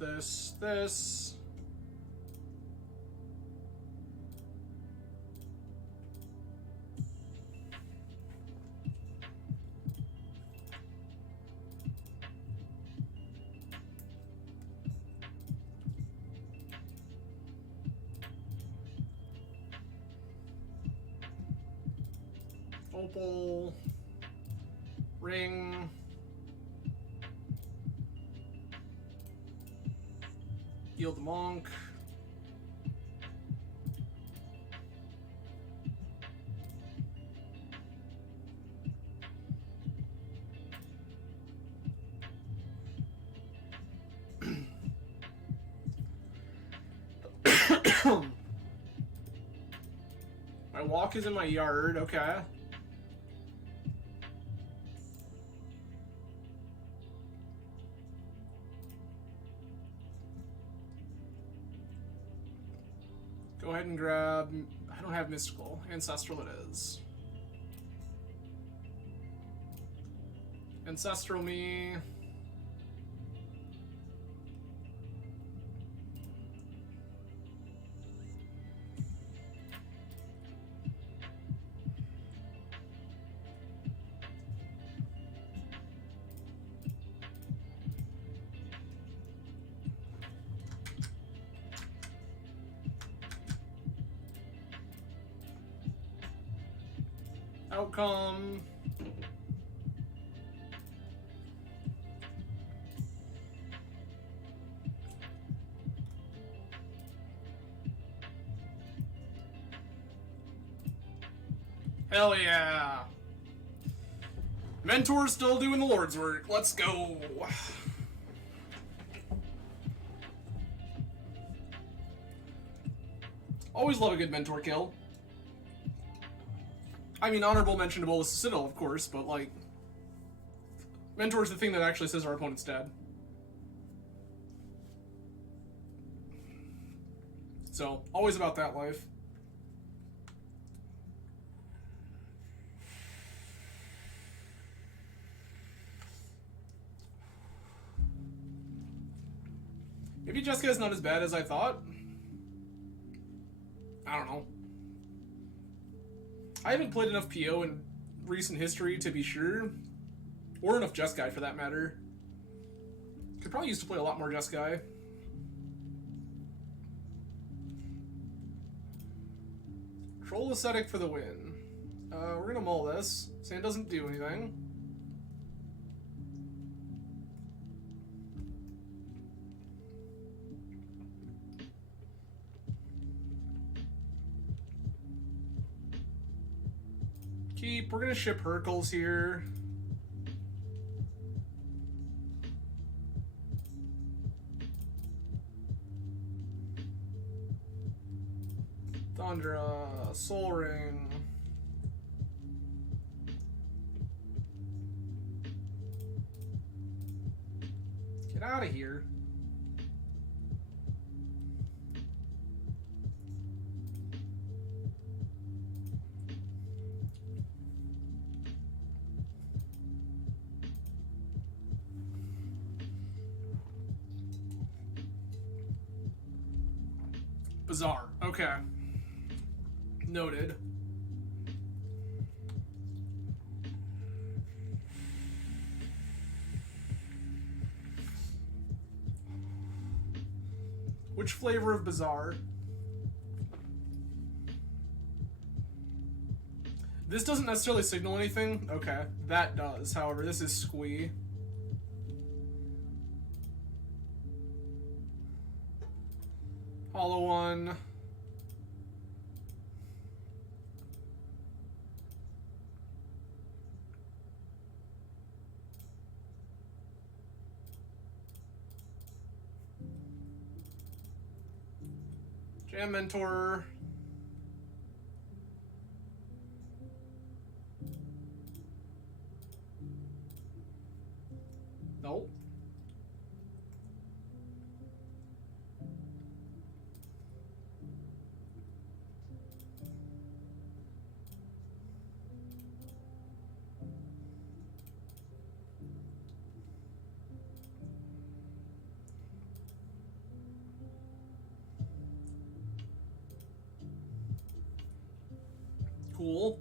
Opal. Ring. Heal the monk. My walk is in my yard, okay. Go ahead and grab... I don't have Mystical. Ancestral it is. Ancestral me. Outcome. Hell yeah. Mentor's still doing the Lord's work. Let's go. Always love a good mentor kill. I mean, honorable mention to Bolas Citadel, of course, but, like, Mentor's the thing that actually says our opponent's dead. So, always about that life. Maybe Jessica's not as bad as I thought. I don't know. I haven't played enough PO in recent history to be sure. Or enough Jeskai for that matter. Could probably use to play a lot more Jeskai. Troll Ascetic for the win. We're gonna mull this. Sand doesn't do anything. We're gonna ship Hercules here. Thundra, Soul Ring. Get out of here. Bizarre. Okay. Noted. Which flavor of bizarre? This doesn't necessarily signal anything. Okay, that does. However, this is squee. Hollow one. Jam Mentor. Nope. Cool.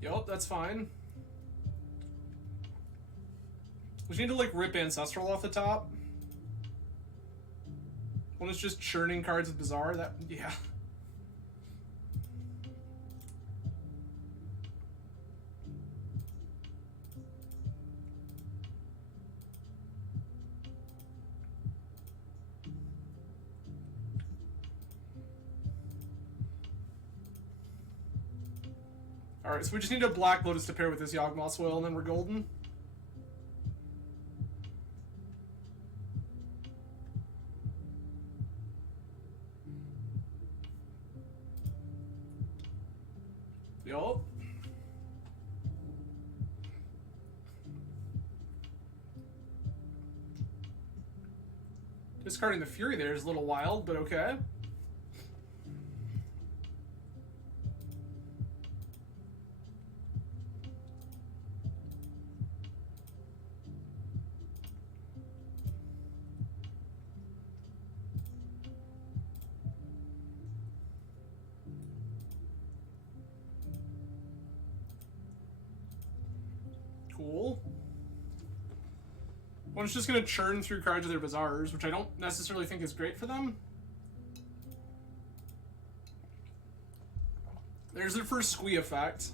Yup, that's fine. We need to like rip Ancestral off the top. One is just churning cards with Bizarre. That, yeah. Alright, so we just need a Black Lotus to pair with this Yawgmoth's Will, and then we're golden. Yup. Discarding the Fury there is a little wild, but okay. Cool. One's just going to churn through cards of their Bizarres, which I don't necessarily think is great for them. There's their first squee effect.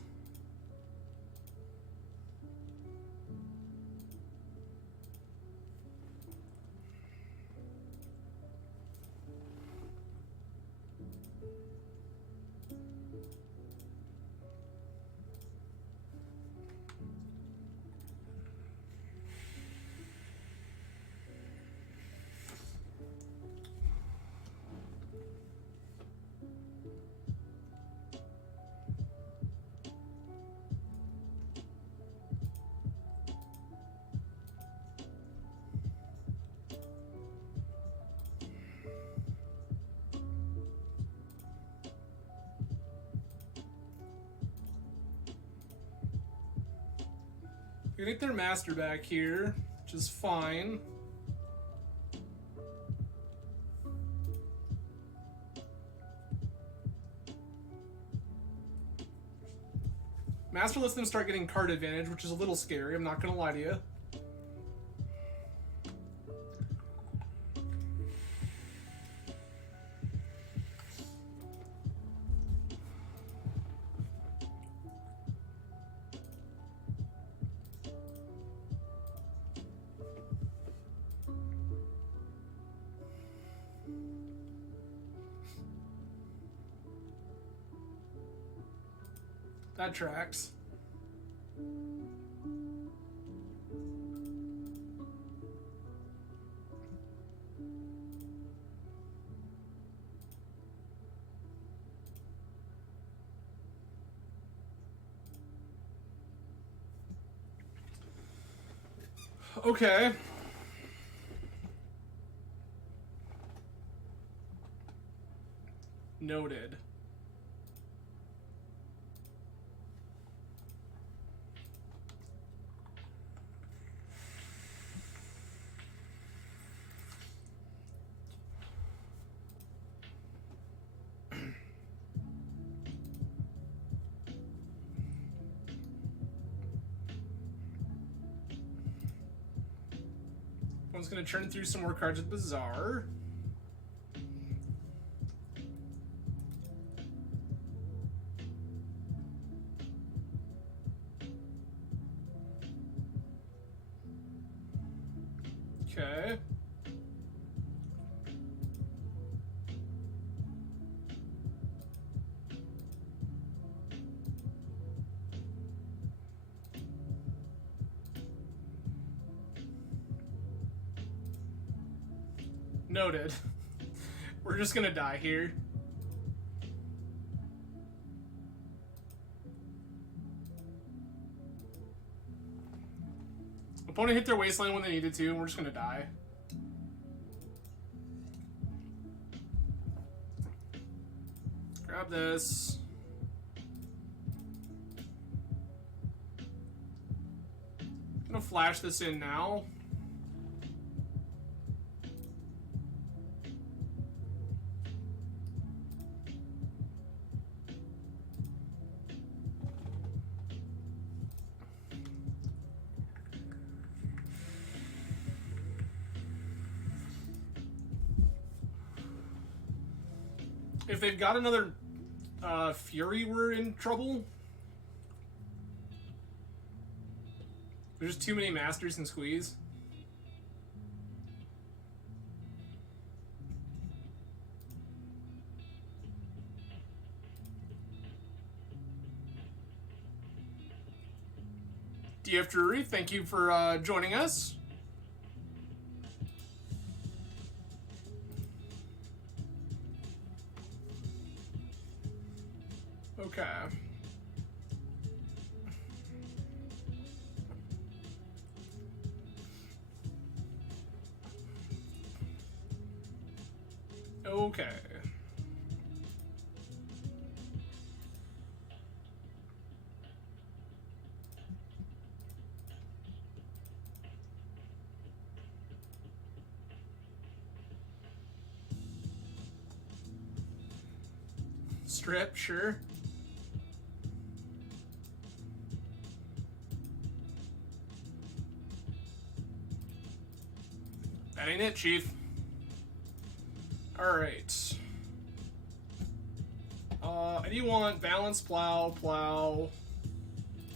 We get their master back here, which is fine. Master lets them start getting card advantage, which is a little scary, I'm not gonna lie to you. That tracks. Okay. Noted. One's gonna turn through some more cards at Bazaar. Okay. Noted. We're just gonna die here. Opponent hit their wasteland when they needed to, and we're just gonna die. Grab this. I'm gonna flash this in now. If they've got another Fury, we're in trouble. There's just too many Masters and Squeeze. DF Drury, thank you for joining us. Okay. Okay. Strip, sure. That ain't it, Chief. Alright. I do want Balance, Plow,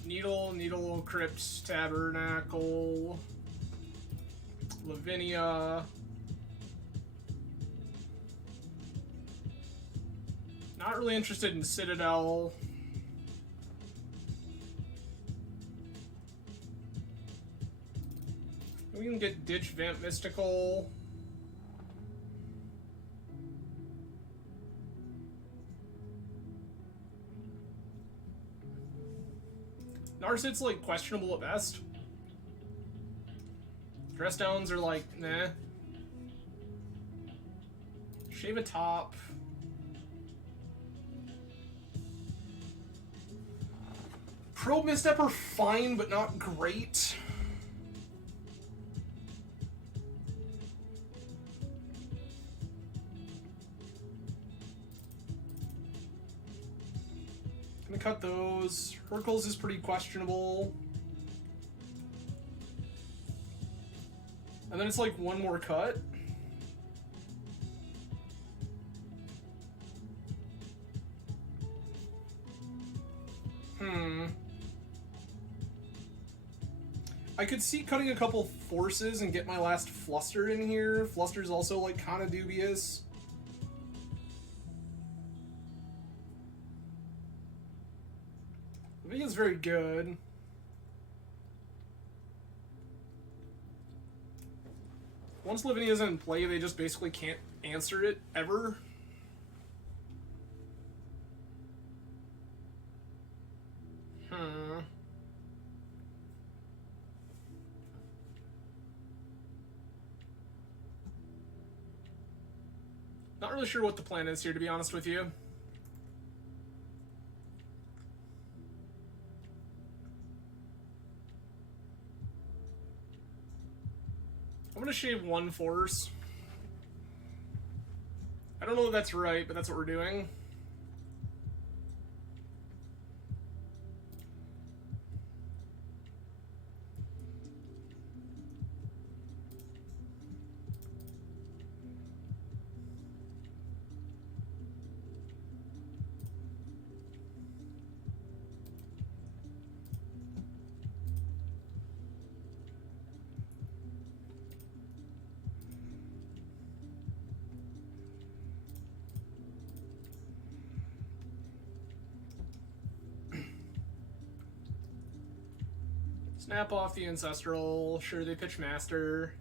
Needle, Crypt, Tabernacle, Lavinia. Not really interested in Citadel. We can get Ditch Vamp Mystical. Narset's like questionable at best. Dress downs are like, nah. Shave a top. Probe Misstep are fine, but not great. Gonna cut those. Hercules is pretty questionable. And then it's like one more cut. I could see cutting a couple forces and get my last Fluster in here. Fluster's also like kind of dubious. Lavinia's very good. Once Lavinia's in play, they just basically can't answer it ever. Not really sure what the plan is here, to be honest with you. I'm gonna shave one force. I don't know if that's right, but that's what we're doing. Snap off the Ancestral. Sure, they pitch Master.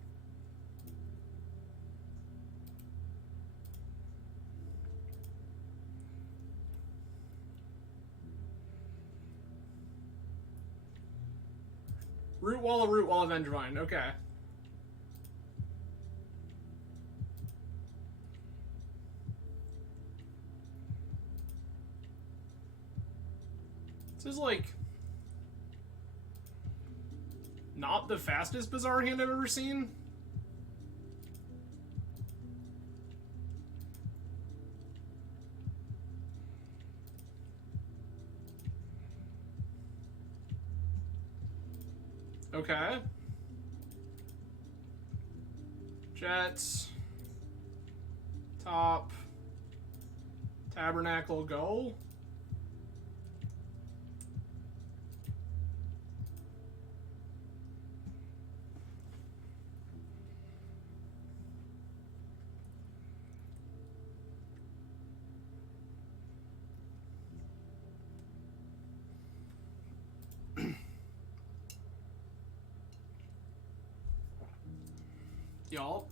Root Wall, Vengevine. Okay. This is like not the fastest Bizarre hand I've ever seen. Okay. Jets. Top. Tabernacle, go. Y'all.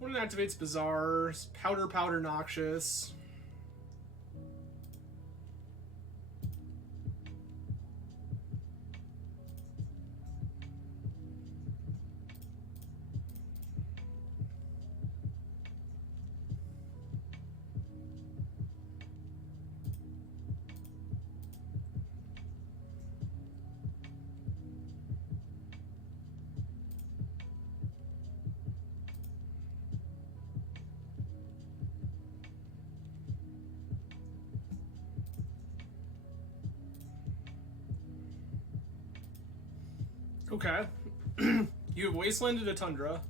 When it activates Bizarre, Powder, Noxious. Okay. You have Wastelanded a Tundra.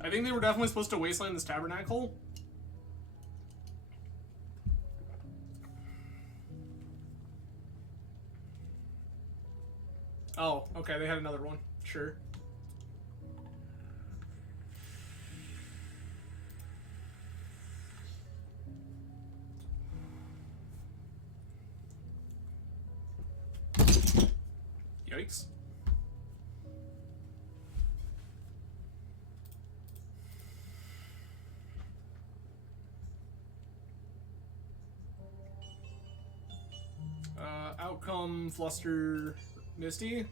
I think they were definitely supposed to Wasteland this Tabernacle. Oh, okay, they had another one. Sure. Yikes. Outcome, Fluster, Misty.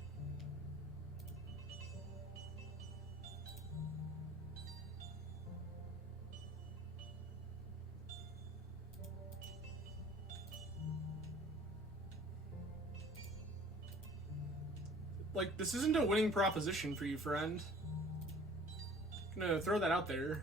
Like, this isn't a winning proposition for you, friend. I'm gonna throw that out there.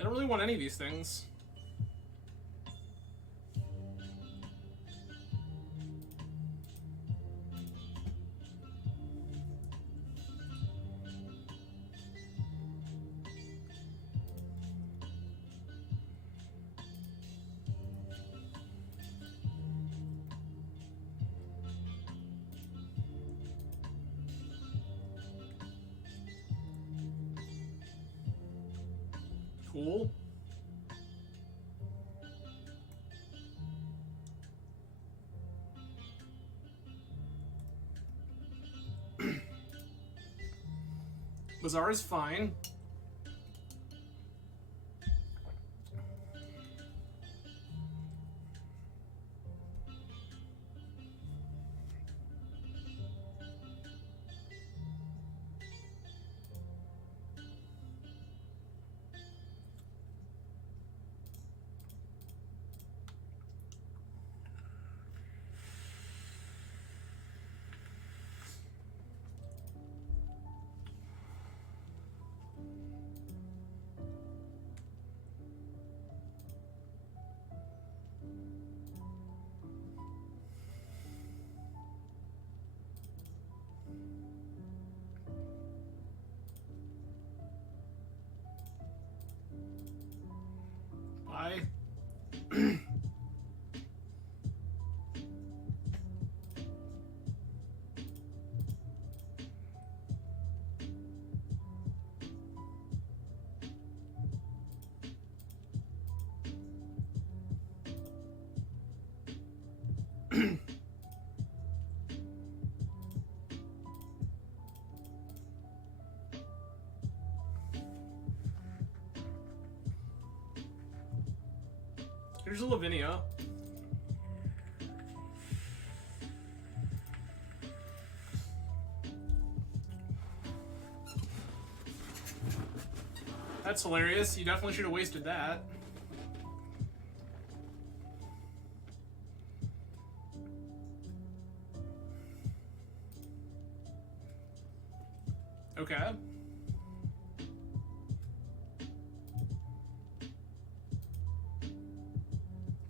I don't really want any of these things. Cool. Bazaar is fine. Bye. Here's a Lavinia. That's hilarious. You definitely should have wasted that. Okay.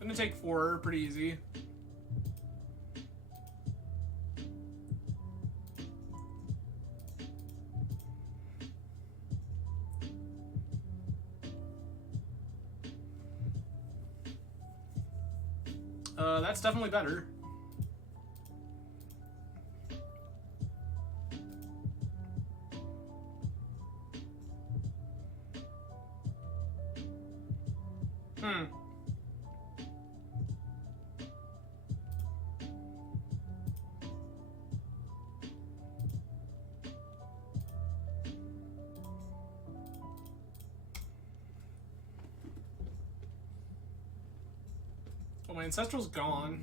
I'm gonna take 4, pretty easy. That's definitely better. Well, my Ancestral's gone.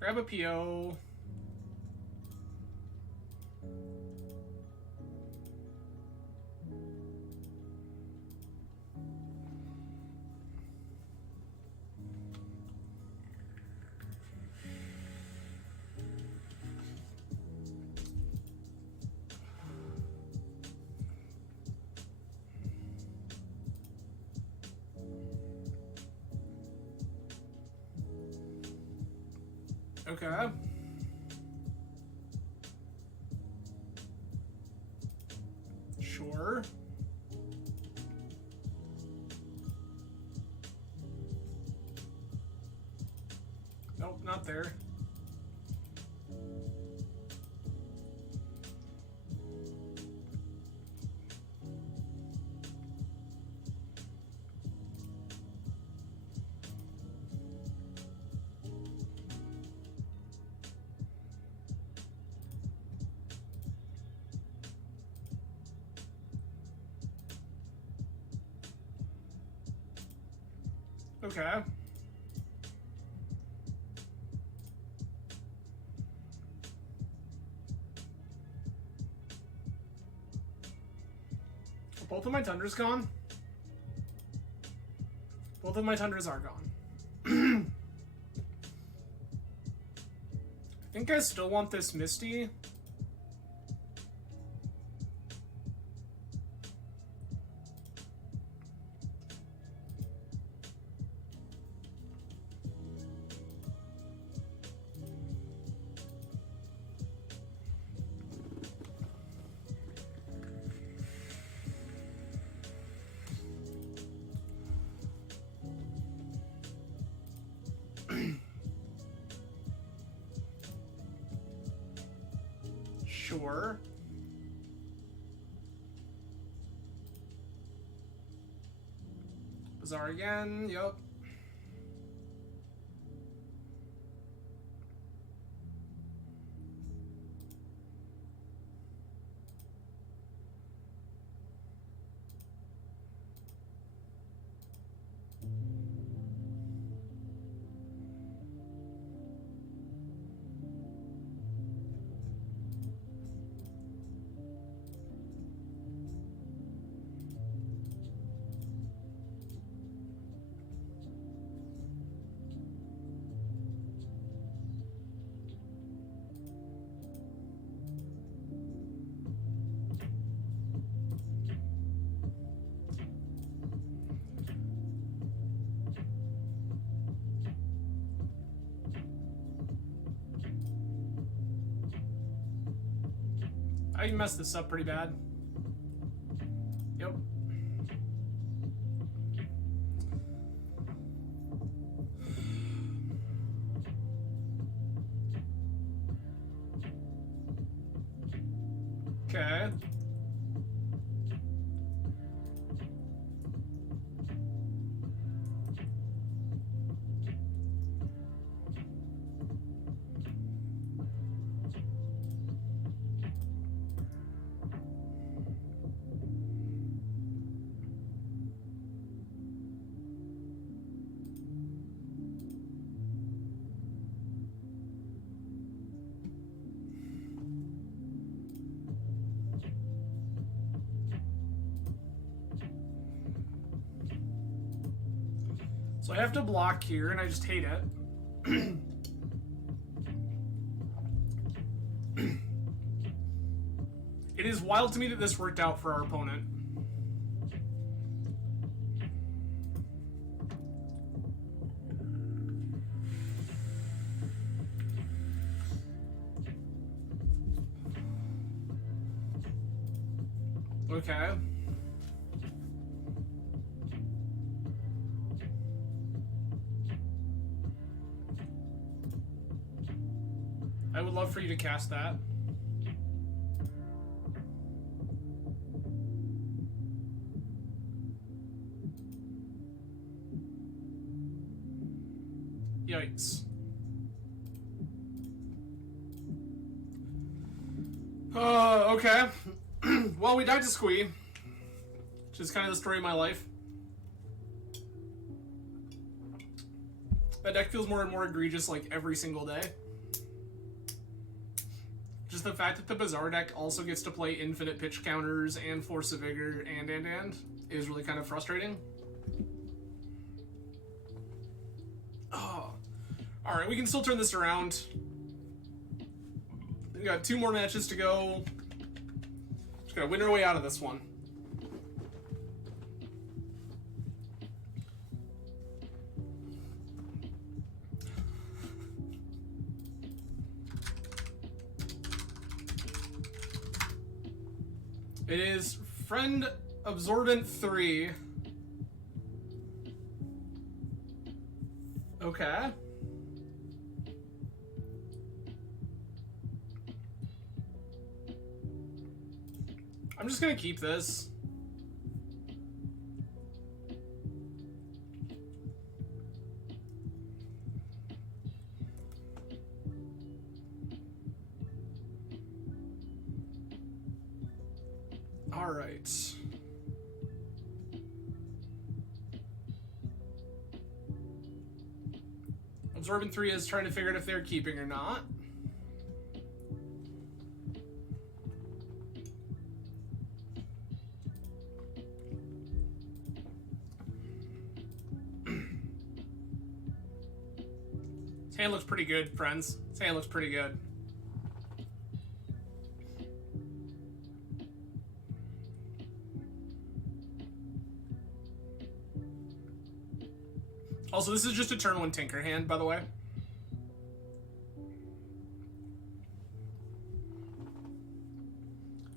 Grab a PO. Okay. Sure. Nope, not there. Okay. Both of my Tundras gone? Both of my Tundras are gone. I think I still want this Misty. Sure. Bazaar again. Yup. I messed this up pretty bad. Yep. Okay. So I have to block here, and I just hate it. It is wild to me that this worked out for our opponent. Okay. I would love for you to cast that. Yikes. Okay. Well, we died to Squee, which is kind of the story of my life. That deck feels more and more egregious like every single day. Just the fact that the Bazaar deck also gets to play infinite pitch counters and Force of Vigor and is really kind of frustrating. Oh. Alright, we can still turn this around. We got 2 more matches to go. Just gotta win our way out of this one. It is Friend Absorbent 3. Okay. I'm just gonna keep this. All right. Absorbent 3 is trying to figure out if they're keeping or not. His hand looks pretty good, friends. His hand looks pretty good. Also, this is just a turn 1 Tinker hand, by the way.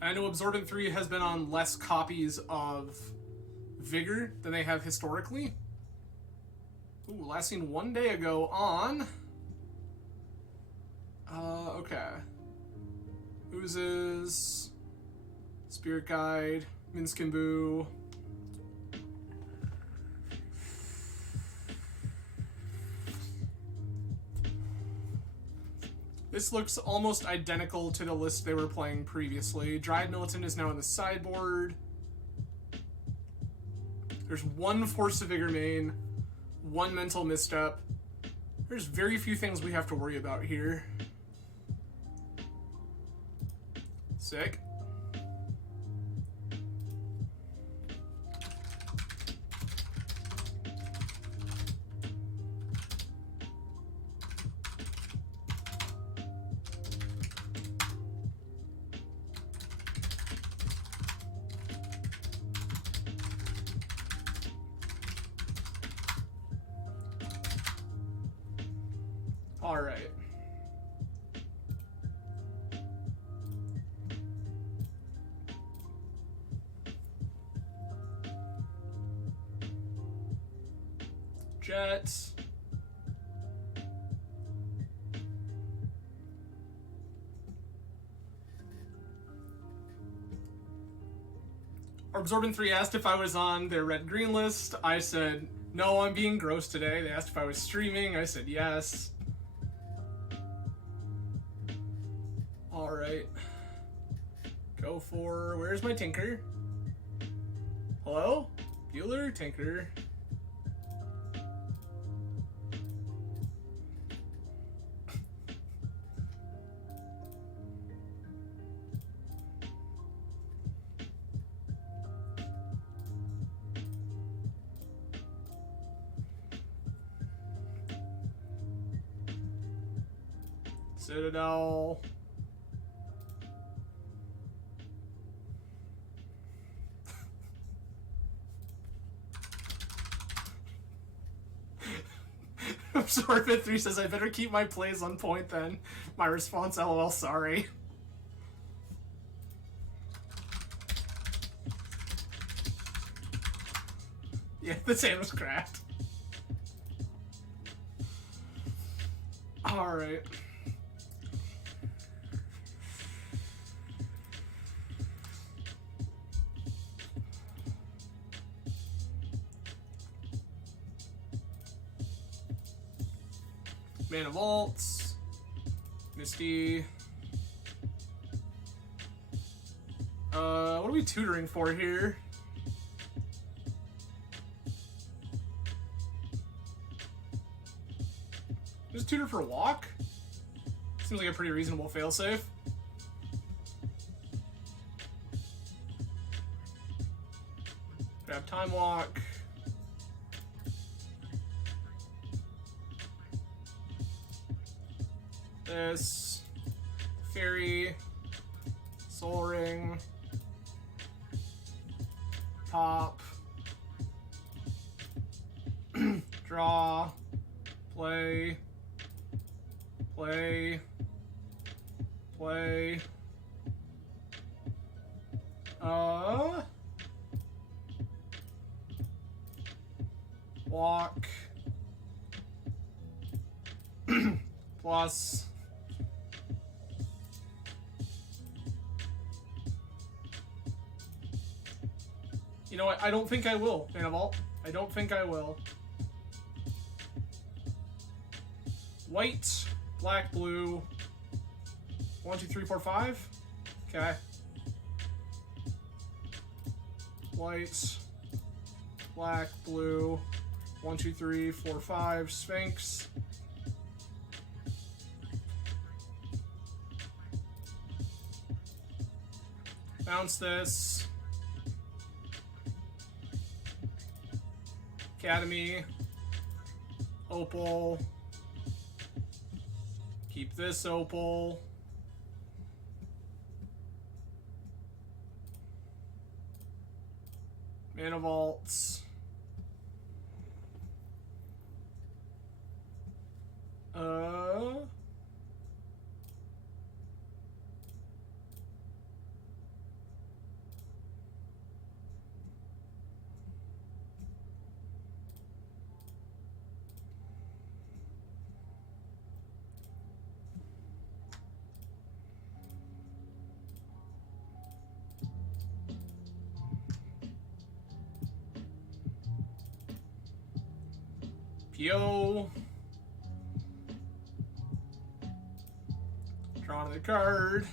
I know Absorbent 3 has been on less copies of Vigor than they have historically. Ooh, last seen 1 day ago on... okay. Oozes... Spirit Guide... Minskimbu... This looks almost identical to the list they were playing previously. Dryad Militant is now in the sideboard. There's one Force of Vigor main, one Mental Misstep. There's very few things we have to worry about here. Sick. All right. Jets. Absorbent 3 asked if I was on their red-green list. I said, no, I'm being gross today. They asked if I was streaming. I said yes. Alright. Go for... Where's my Tinker? Hello? Bueller? Tinker. Citadel. Absorbent 3 says, I better keep my plays on point then. My response, lol, sorry. Yeah, the sand was cracked. Alright. Mana Vaults, Misty. What are we tutoring for here? Just tutor for walk? Seems like a pretty reasonable failsafe. Grab Time Walk. This, Fairy, Soul Ring, Top, Draw, Play, Play, Play, Walk, plus, you know what? I don't think I will, Mana Vault. I don't think I will. White, black, blue. 1, 2, 3, 4, 5. Okay. White, black, blue. 1, 2, 3, 4, 5. Sphinx. Bounce this. Academy, Opal, keep this Opal, Mana Vaults, PO, Draw another card.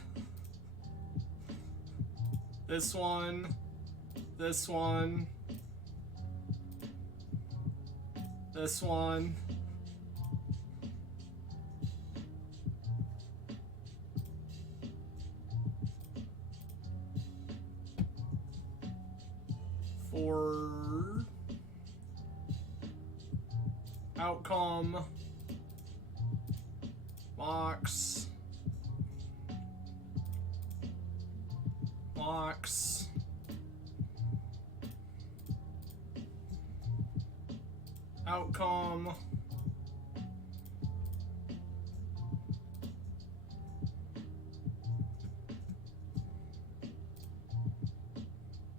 This one. This one. This one. For outcome, box, box, outcome,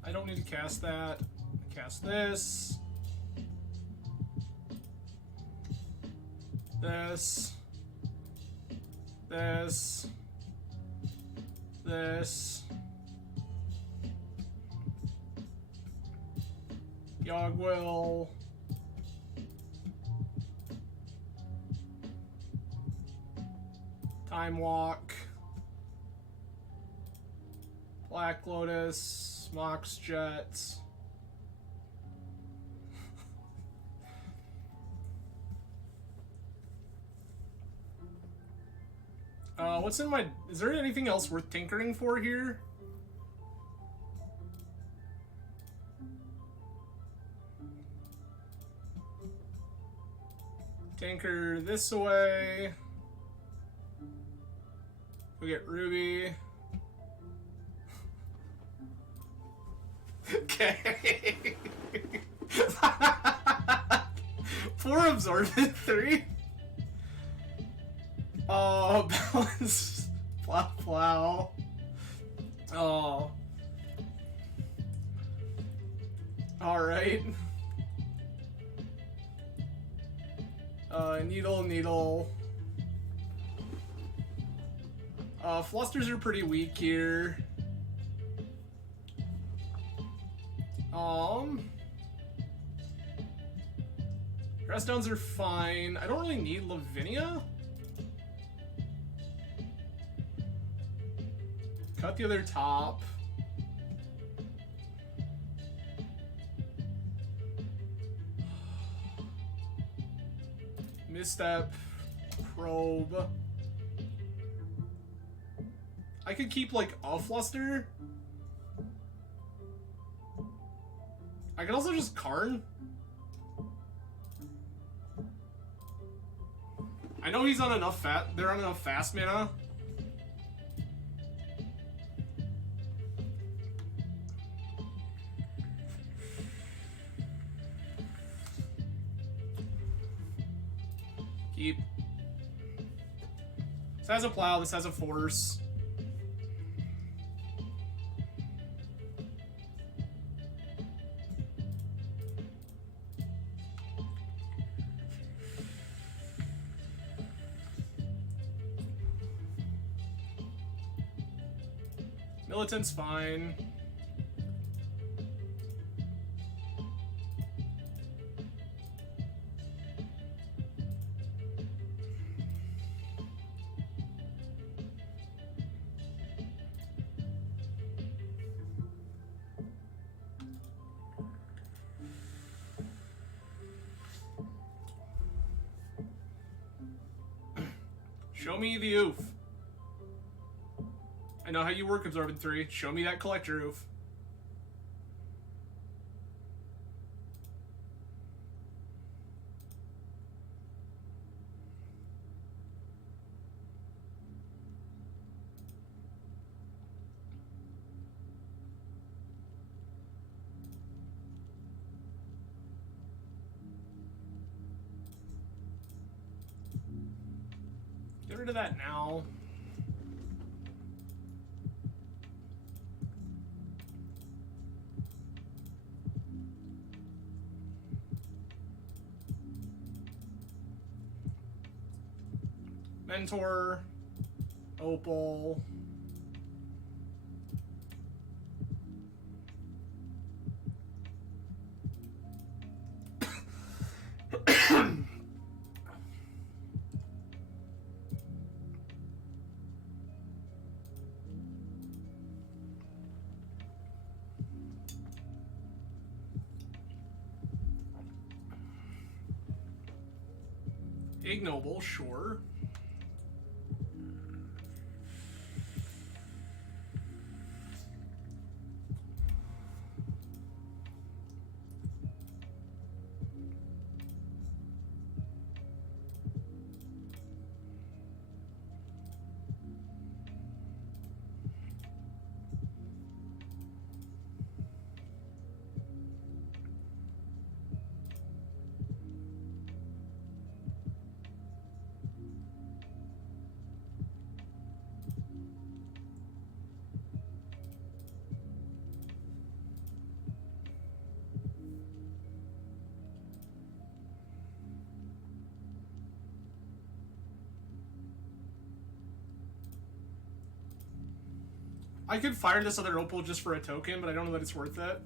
I don't need to cast that. Cast this. This. This. This. Yogwill. Time Walk. Black Lotus. Mox Jet. What's in my... Is there anything else worth tinkering for here? Tinker this away. We get Ruby. Okay. 4 absorbent, 3. Oh, balance. Plow. Oh. Alright. Needle. Flusters are pretty weak here. Grass downs are fine. I don't really need Lavinia. Cut the other top. Misstep. Probe. I could keep, like, a Fluster. I could also just Karn. I know he's on enough they're on enough fast mana. Keep. This has a plow, this has a force. Militant's fine. Show me the oof. I know how you work Absorbent 3. Show me that collector oof. Get rid of that now. Mentor, Opal. Ignoble, sure. I could fire this other opal just for a token, but I don't know that it's worth it.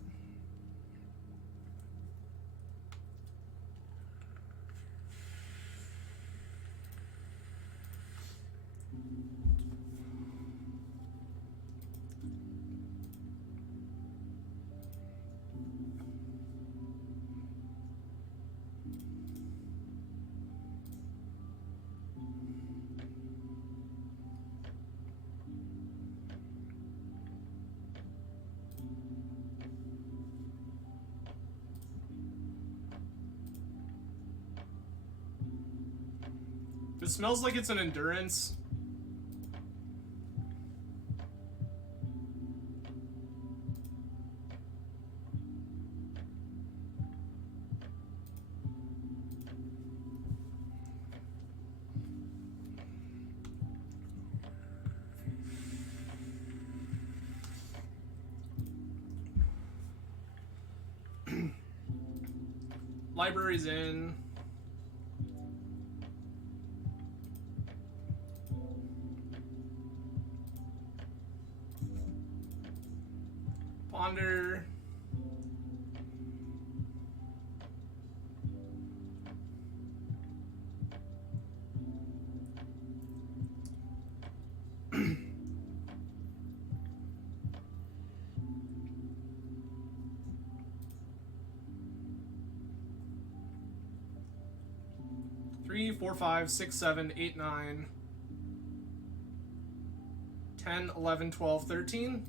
It smells like it's an endurance. Library's in. Ponder. Three, 4, 5, 6, 7, 8, 9, 10, 11, 12, 13.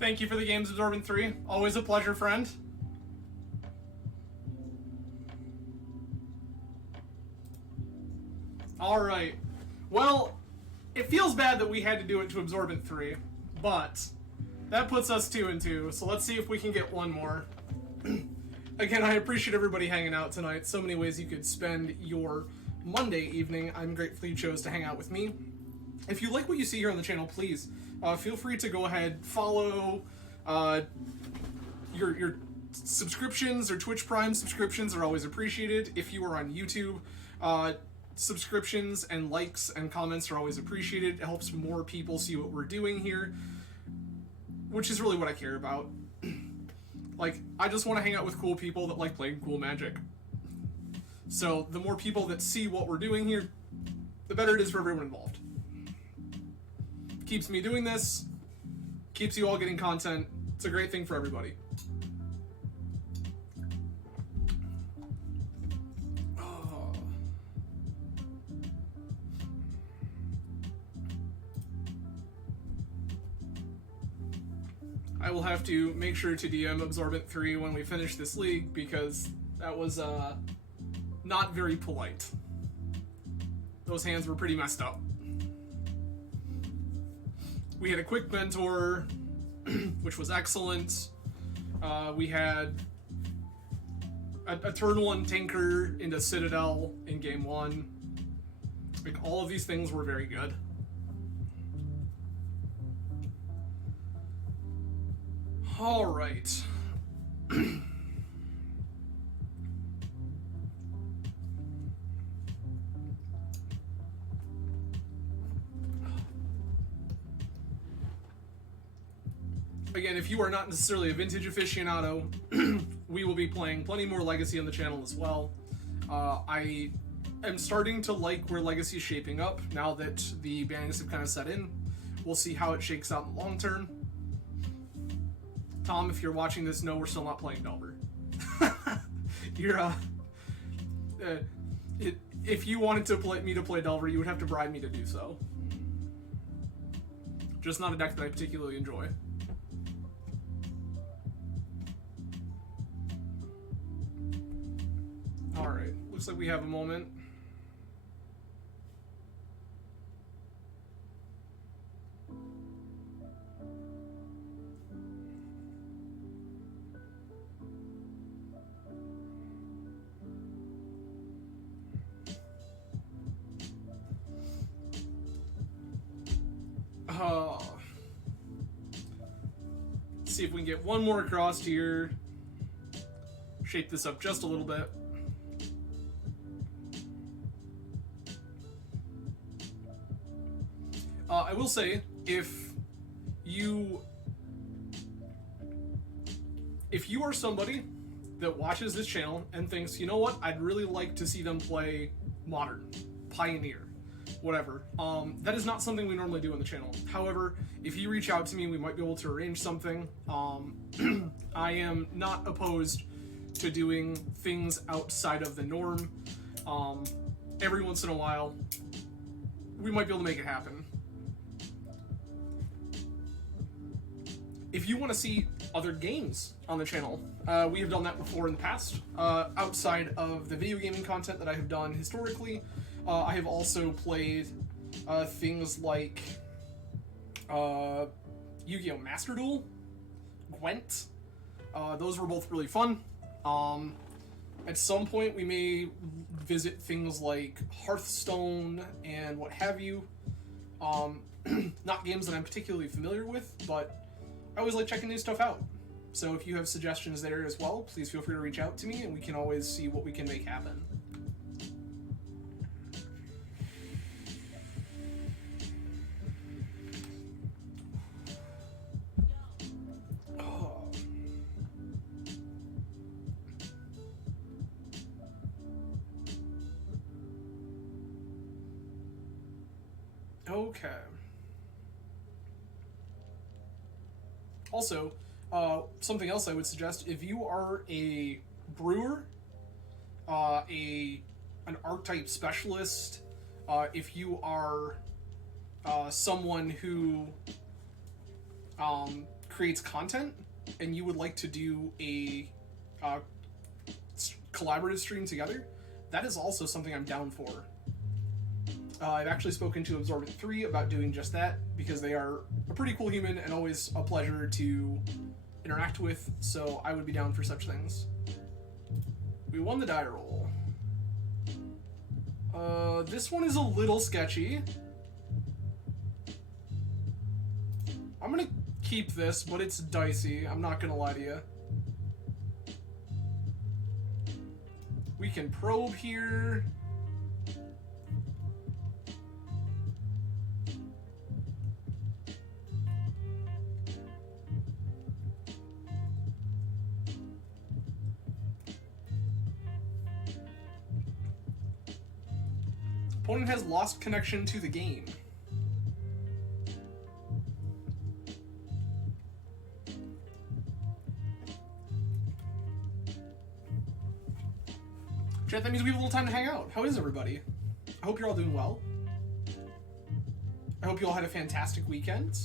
Thank you for the games, Absorbent 3. Always a pleasure, friend. Alright. Well, it feels bad that we had to do it to Absorbent 3, but that puts us 2 and 2, so let's see if we can get one more. Again, I appreciate everybody hanging out tonight. So many ways you could spend your Monday evening. I'm grateful you chose to hang out with me. If you like what you see here on the channel, please feel free to go ahead, follow. Your subscriptions or Twitch Prime subscriptions are always appreciated. If you are on YouTube, subscriptions and likes and comments are always appreciated. It helps more people see what we're doing here, which is really what I care about. Like, I just want to hang out with cool people that like playing cool Magic. So the more people that see what we're doing here, the better it is for everyone involved. Keeps me doing this, keeps you all getting content. It's a great thing for everybody. Oh. I will have to make sure to DM Absorbent 3 when we finish this league, because that was not very polite. Those hands were pretty messed up. We had a quick mentor, which was excellent. We had a turn 1 Tinker into Citadel in game 1. Like, all of these things were very good. All right. Again, if you are not necessarily a Vintage aficionado, we will be playing plenty more Legacy on the channel as well. I am starting to like where Legacy is shaping up now that the bannings have kind of set in. We'll see how it shakes out in the long term. Tom, if you're watching this, no, we're still not playing Delver. You're, if you wanted to me to play Delver, you would have to bribe me to do so. Just not a deck that I particularly enjoy. Alright, looks like we have a moment. Let's see if we can get one more across here. Shape this up just a little bit. I will say, if you are somebody that watches this channel and thinks, you know what, I'd really like to see them play Modern, Pioneer, whatever, that is not something we normally do on the channel. However, if you reach out to me, we might be able to arrange something. I am not opposed to doing things outside of the norm. Every once in a while, we might be able to make it happen. If you want to see other games on the channel, we have done that before in the past. Outside of the video gaming content that I have done historically, I have also played things like Yu-Gi-Oh! Master Duel, Gwent. Those were both really fun. At some point, we may visit things like Hearthstone and what have you. Not games that I'm particularly familiar with, but I always like checking new stuff out. So if you have suggestions there as well, please feel free to reach out to me and we can always see what we can make happen. Oh. Okay. Also, something else I would suggest, if you are a brewer, an archetype specialist, if you are someone who creates content and you would like to do a collaborative stream together, that is also something I'm down for. I've actually spoken to Absorbent 3 about doing just that, because they are a pretty cool human and always a pleasure to interact with, so I would be down for such things. We won the die roll. This one is a little sketchy. I'm gonna keep this, but it's dicey, I'm not gonna lie to you. We can probe here. Opponent has lost connection to the game. Chat, that means we have a little time to hang out. How is everybody? I hope you're all doing well. I hope you all had a fantastic weekend.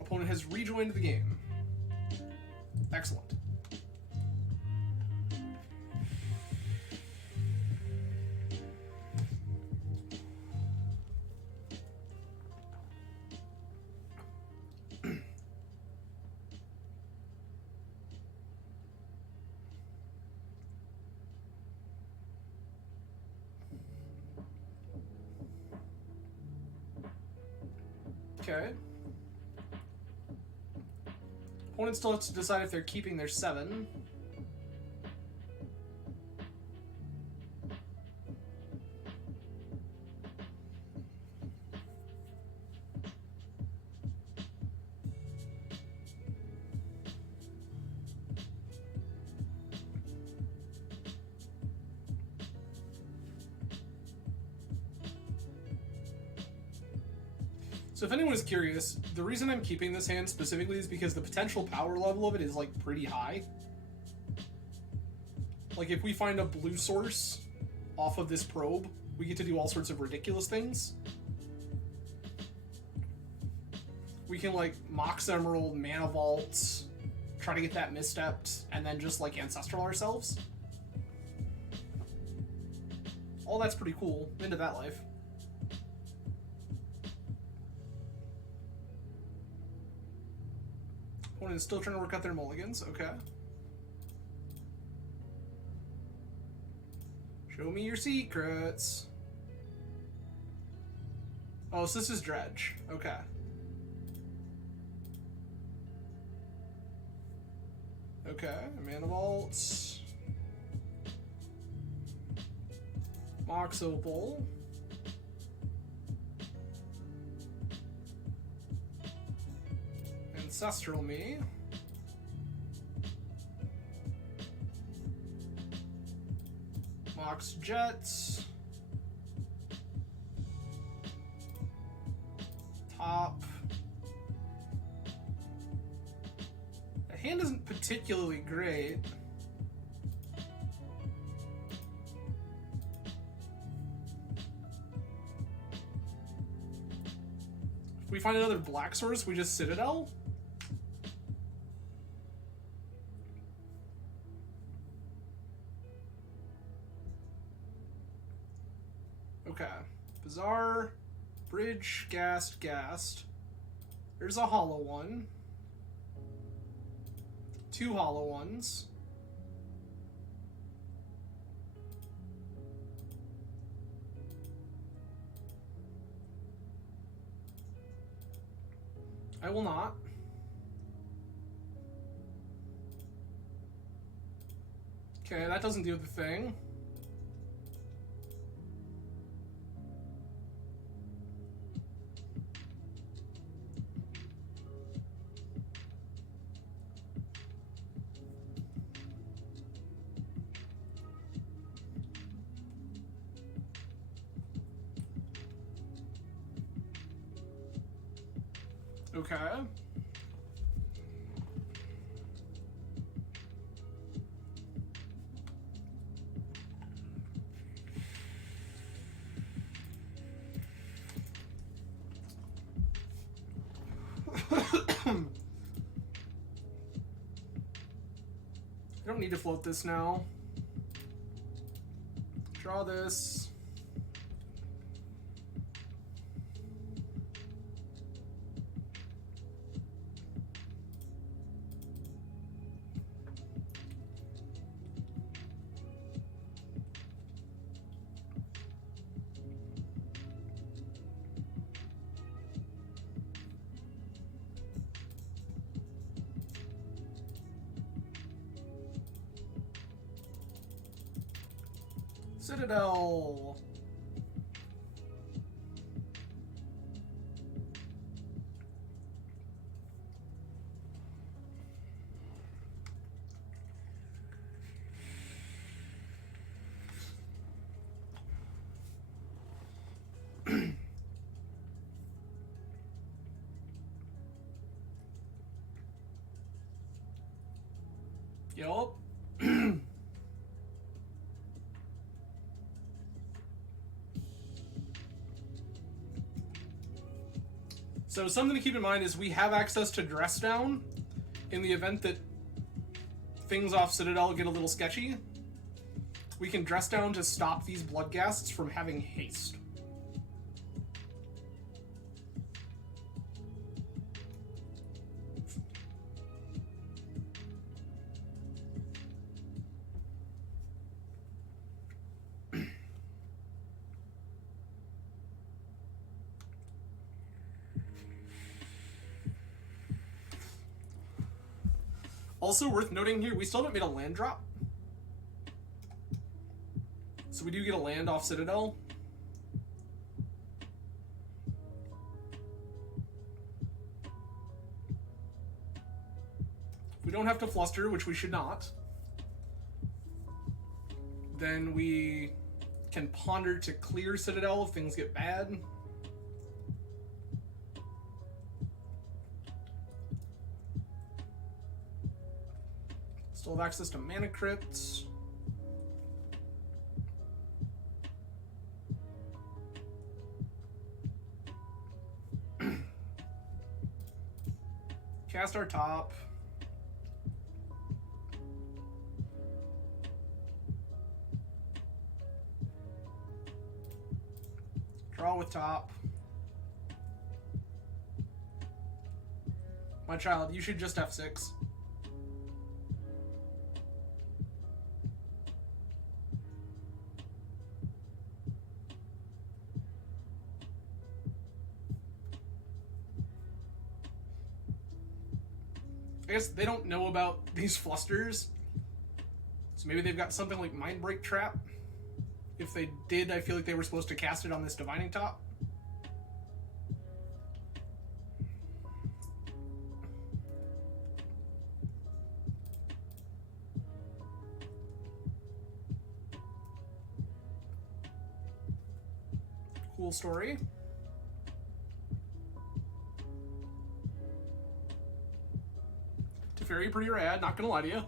Opponent has rejoined the game. Excellent. Okay. Opponent still has to decide if they're keeping their 7. So if anyone is curious, the reason I'm keeping this hand specifically is because the potential power level of it is, like, pretty high. Like, if we find a blue source off of this probe, we get to do all sorts of ridiculous things. We can, like, Mox Emerald, Mana Vault, try to get that misstepped, and then just, like, Ancestral ourselves. All that's pretty cool. Into that life. Opponent is still trying to work out their mulligans. Okay. Show me your secrets. Oh, so this is Dredge. Okay. Okay, Mana Vault. Mox Opal. Ancestral Me. Mox Jets. Top. The hand isn't particularly great. If we find another black source, we just Citadel. Okay. Bizarre. Bridge. Gassed. There's a hollow one. 2 hollow ones. I will not. Okay, that doesn't do the thing. Okay. I don't need to float this now. Draw this. Citadel. Yup. So something to keep in mind is we have access to Dress Down in the event that things off Citadel get a little sketchy. We can Dress Down to stop these Bloodghasts from having haste. Also worth noting here, we still haven't made a land drop. So we do get a land off Citadel. We don't have to fluster, which we should not. Then we can ponder to clear Citadel if things get bad. Still have access to Mana Crypts. Cast our top. Draw with top. My child, you should just F6. I guess they don't know about these flusters, so maybe they've got something like Mind Break Trap. If they did, I feel like they were supposed to cast it on this Divining Top. Cool story. Teferi pretty rad, not gonna lie to you.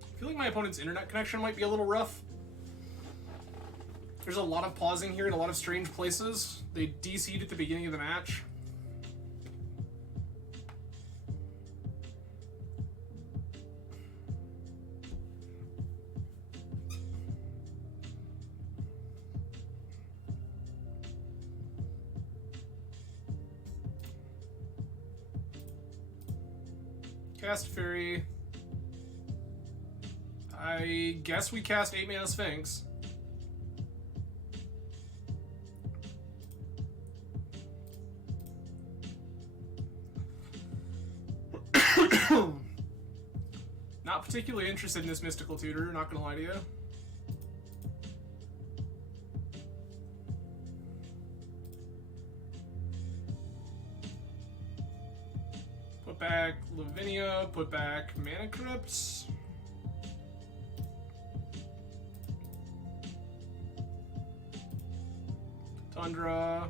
I feel like my opponent's internet connection might be a little rough. There's a lot of pausing here in a lot of strange places. They DC'd at the beginning of the match. Cast Fairy. I guess we cast 8 mana Sphinx. Not particularly interested in this Mystical Tutor, not gonna lie to you. Put back Lavinia, put back Mana Crypts. Tundra.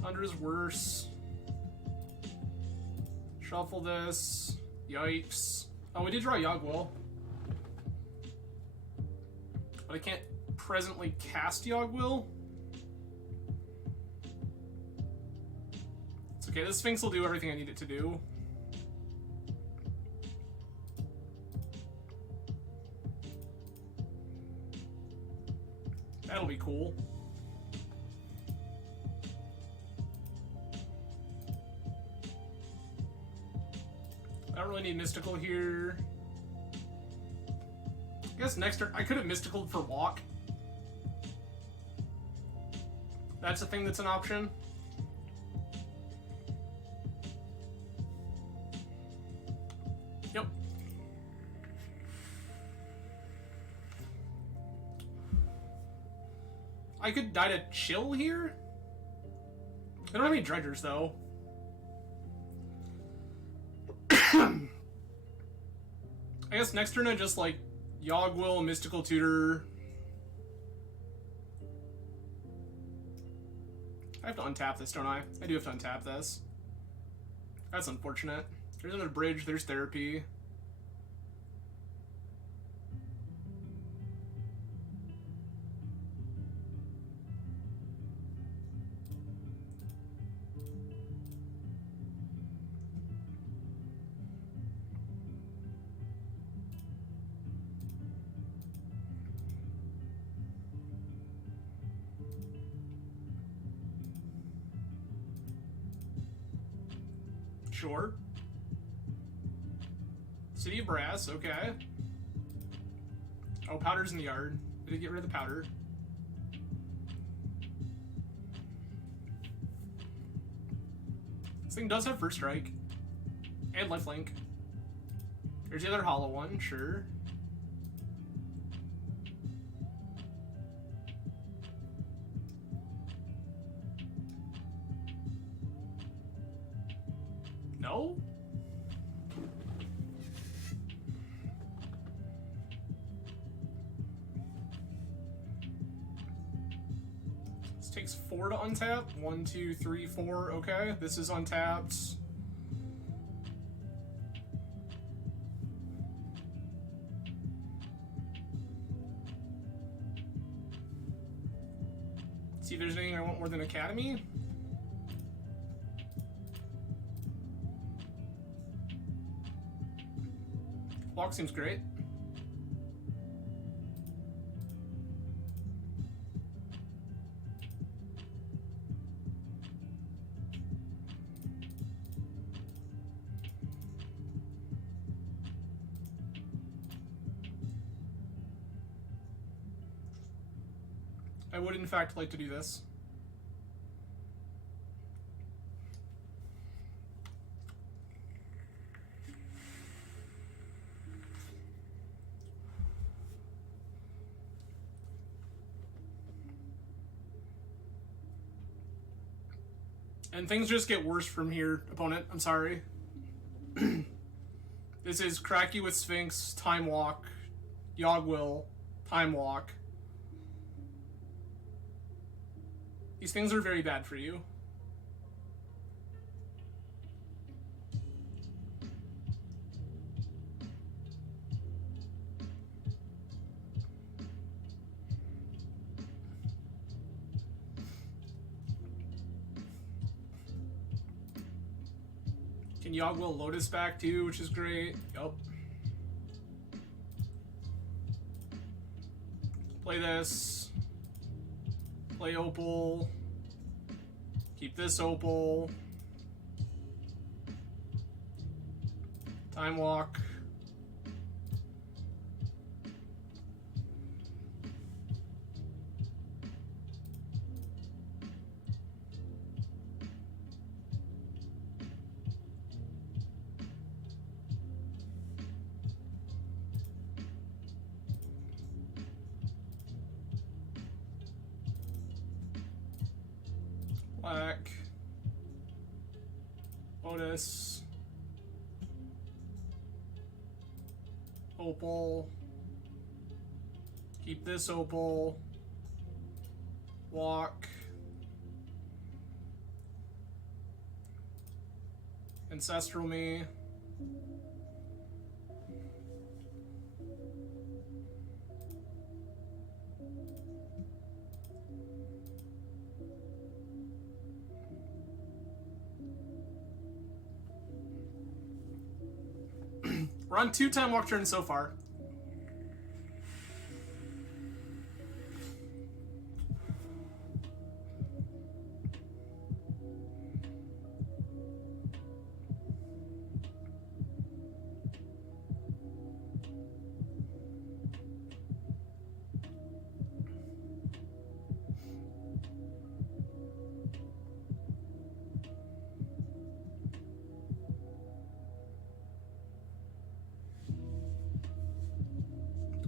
Tundra's worse. Shuffle this. Yikes. Oh, we did draw Yogg-Will. But I can't presently cast Yogg-Will. It's okay, this Sphinx will do everything I need it to do. That'll be cool. I don't really need Mystical here. I guess next turn I could have Mysticaled for walk. That's a thing that's an option. Yep. I could die to chill here? I don't have any dredgers, though. I guess next turn I just, like, Yogg-Will, Mystical Tutor. I have to untap this, don't I? I do have to untap this. That's unfortunate. There's another bridge, there's therapy. Sure. City of Brass, okay. Oh, powder's in the yard. Did it get rid of the powder? This thing does have first strike. And lifelink. There's the other hollow one, sure. No? This takes 4 to untap. 1, 2, 3, 4. Okay, this is untapped. See if there's anything I want more than Academy. Block seems great. I would, in fact, like to do this. And things just get worse from here, opponent. I'm sorry. This is Crack You with Sphinx, Time Walk, Yogwill, Time Walk. These things are very bad for you. Can Yogwill Lotus back too, which is great. Yup. Play this. Play Opal. Keep this Opal. Time Walk. Black. Lotus. Opal. Keep this Opal. Walk. Ancestral Me. We're on 2 Time Walk turns so far.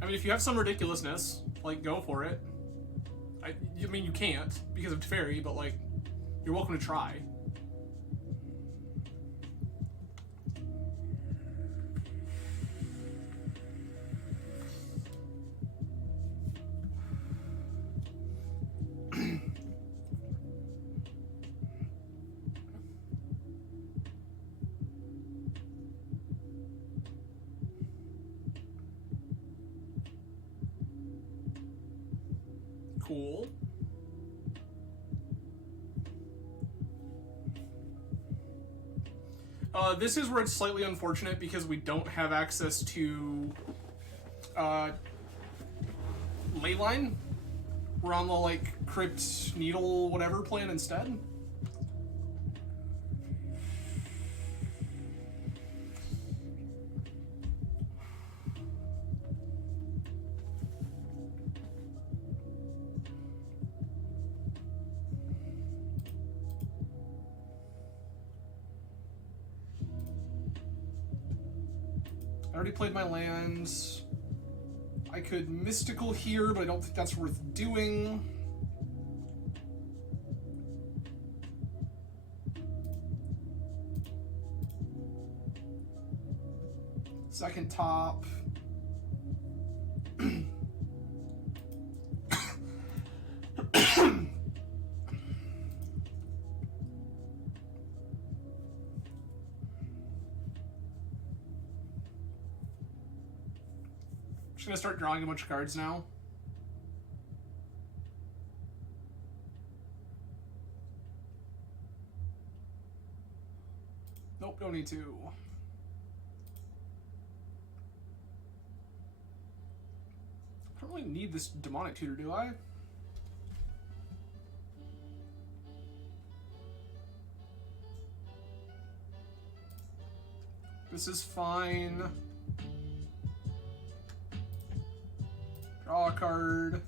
I mean, if you have some ridiculousness, like, go for it. I mean, you can't because of Teferi, but, like, you're welcome to try. Cool. This is where it's slightly unfortunate because we don't have access to Leyline. We're on the, like, Crypt Needle whatever plan instead. I already played my lands. I could Mystical here, but I don't think that's worth doing. Second top. Just gonna start drawing a bunch of cards now. Nope, don't need to. I don't really need this demonic tutor, do I? This is fine. Draw a card.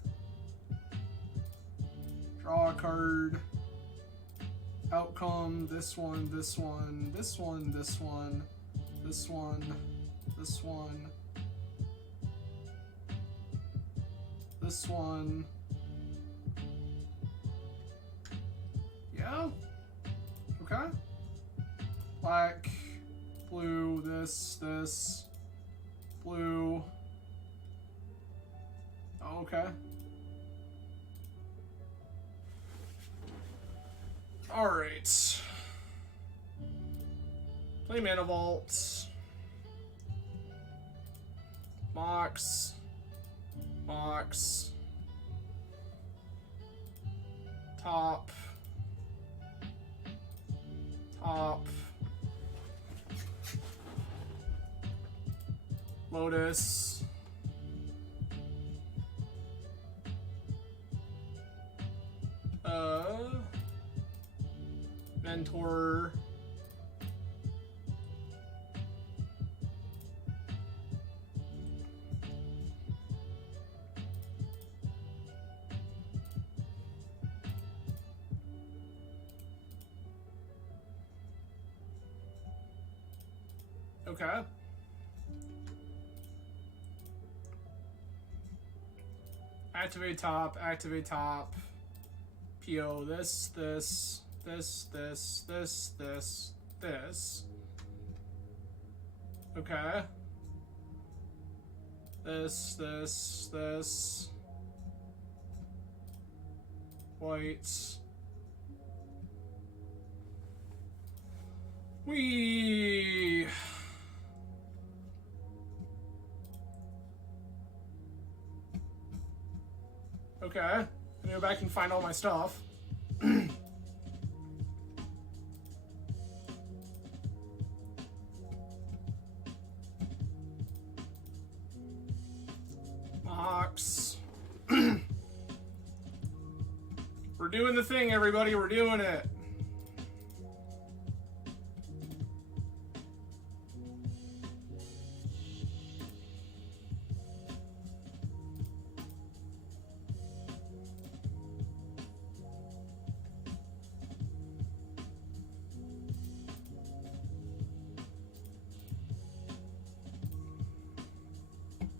Draw a card. Outcome, this one, this one, this one, this one, this one, this one, this one. Yeah? Okay. Black, blue, this, blue. Oh, okay. Alright. Play Mana Vault. Mox. Mox. Top. Top. Lotus. Mentor. Okay. Activate top, activate top. PO this, this, this, this, this, this, this. Okay. This, this, this. White. Wee. Okay. I'm gonna go back and find all my stuff. Mox. We're doing the thing, everybody. We're doing it.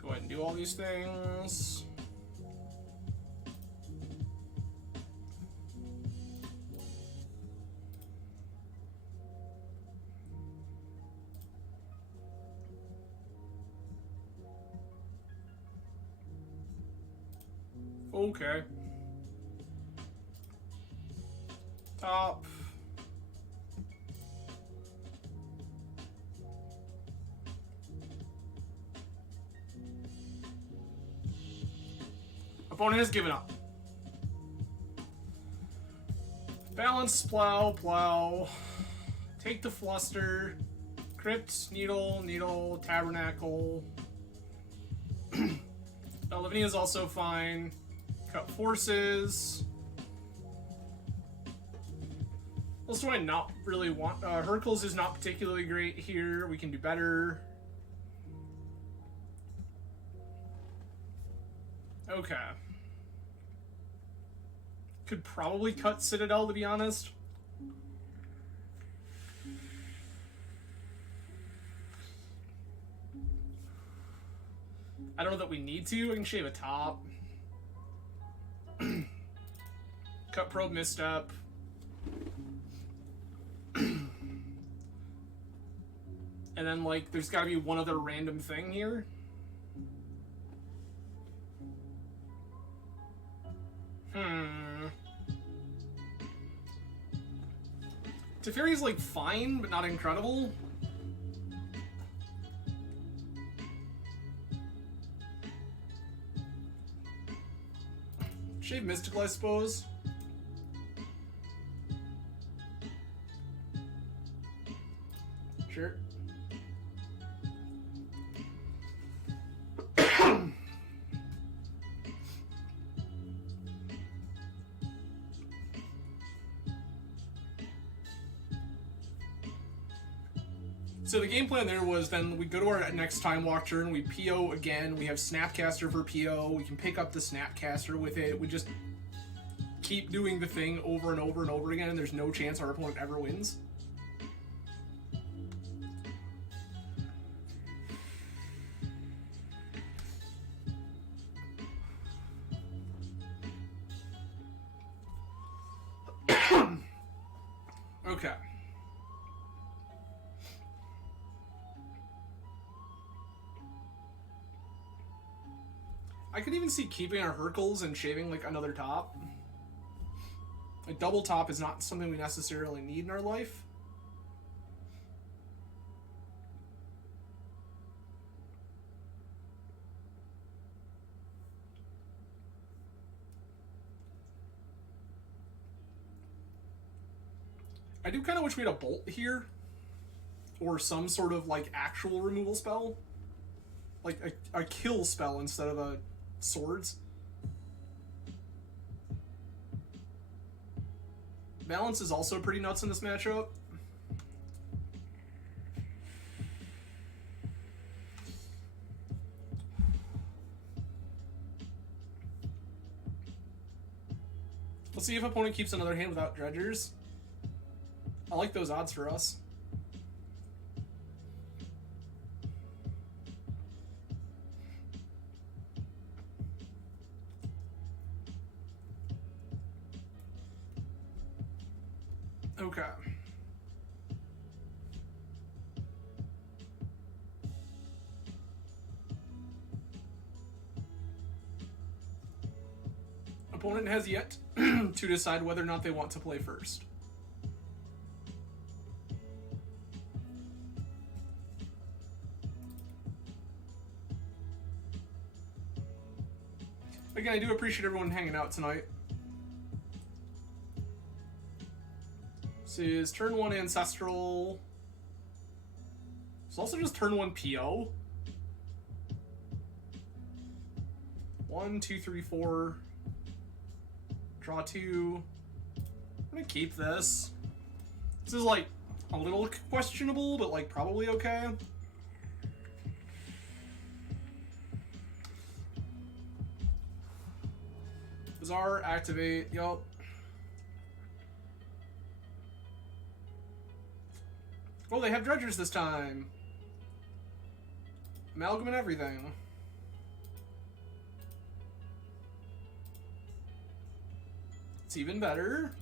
Go ahead and do all these things. Okay. Top. Opponent has given up. Balance, plow, plow. Take the fluster. Crypt, needle, needle, tabernacle. Living is also fine. Cut forces. What else do I not really want? Hercules is not particularly great here. We can do better. Okay. Could probably cut Citadel, to be honest. I don't know that we need to. I can shave a top. Cut probe misstep. And then, like, there's gotta be one other random thing here. Teferi's, like, fine, but not incredible. Shave Mystical, I suppose. Sure. So the game plan there was then we go to our next time walk turn, we PO again, we have Snapcaster for PO, we can pick up the Snapcaster with it, we just keep doing the thing over and over and over again, and there's no chance our opponent ever wins. Okay. I could even see keeping our Hercules and shaving, like, another top. A double top is not something we necessarily need in our life. I do kind of wish we had a bolt here. Or some sort of, like, actual removal spell. Like, a kill spell instead of a swords. Balance is also pretty nuts in this matchup. Let's see if opponent keeps another hand without dredgers. I like those odds for us. Okay. Opponent has yet to decide whether or not they want to play first. Again, I do appreciate everyone hanging out tonight. This is turn 1 Ancestral. It's also just turn 1 PO. 1, 2, 3, 4. Draw 2. I'm gonna keep this. This is, like, a little questionable, but, like, probably okay. Bazaar, activate, yup. Oh, they have dredgers this time. Amalgam and everything. It's even better.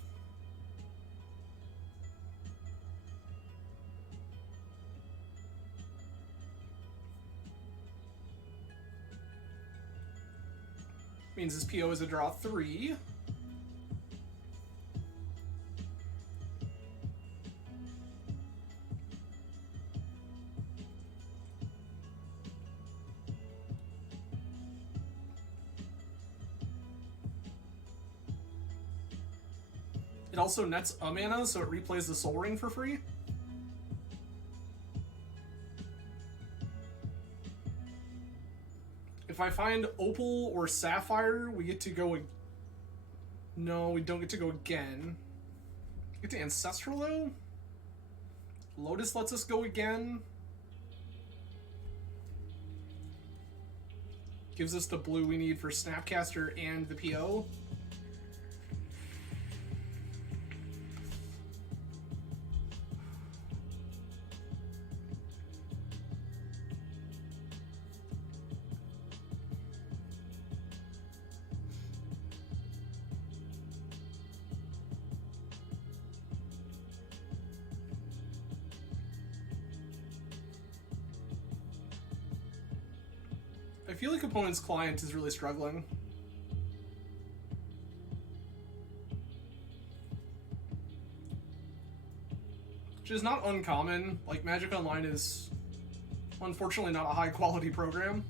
Means this PO is a draw 3. It also nets a mana, so it replays the Soul Ring for free. If I find Opal or Sapphire, we get to go... No, we don't get to go again. Get to Ancestral, though? Lotus lets us go again. Gives us the blue we need for Snapcaster and the PO. I feel like opponent's client is really struggling. Which is not uncommon. Like, Magic Online is unfortunately not a high quality program.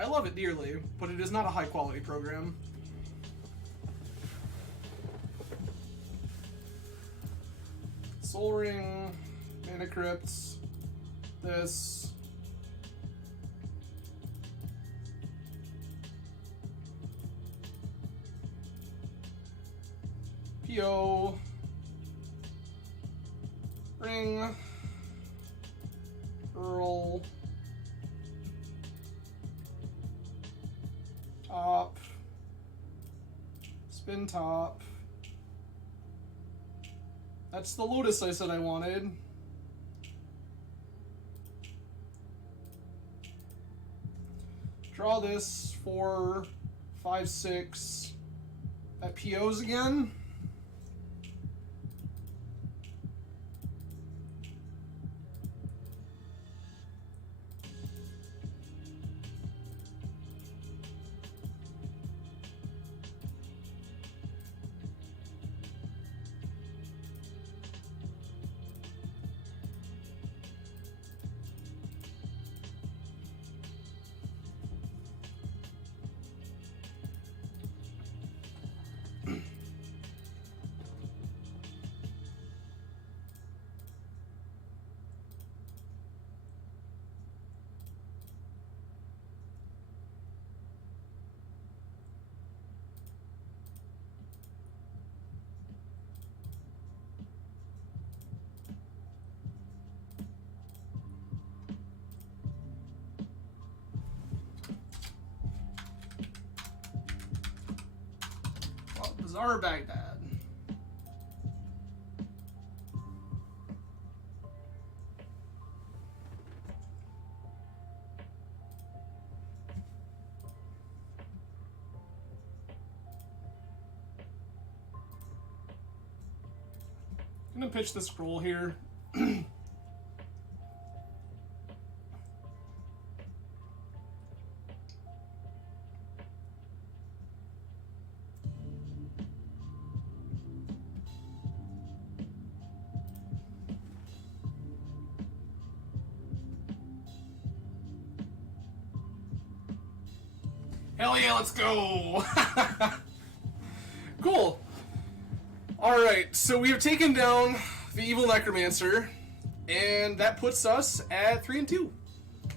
I love it dearly, but it is not a high quality program. Soul Ring, Mana Crypts, this. PO. Ring. Earl. Top. Spin top. That's the Lotus I said I wanted. Draw this 4, 5, 6. That POs again. Bizarre Baghdad. I'm gonna pitch the scroll here. Hell yeah, let's go! Cool. Alright, so we have taken down the Evil Necromancer, and that puts us at 3-2.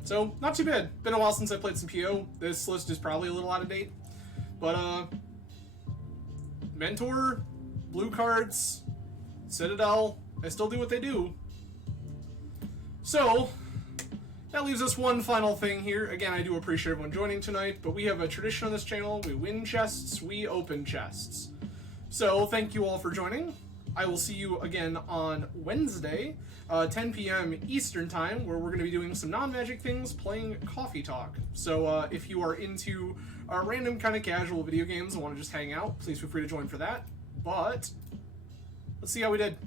So, not too bad. Been a while since I played some PO. This list is probably a little out of date. But, Mentor, blue cards, Citadel, they still do what they do. So, that leaves us one final thing here. Again, I do appreciate everyone joining tonight, but we have a tradition on this channel. We win chests, we open chests. So, thank you all for joining. I will see you again on Wednesday, 10 p.m. Eastern Time, where we're going to be doing some non-magic things, playing Coffee Talk. So, if you are into random kind of casual video games and want to just hang out, please feel free to join for that. But, let's see how we did.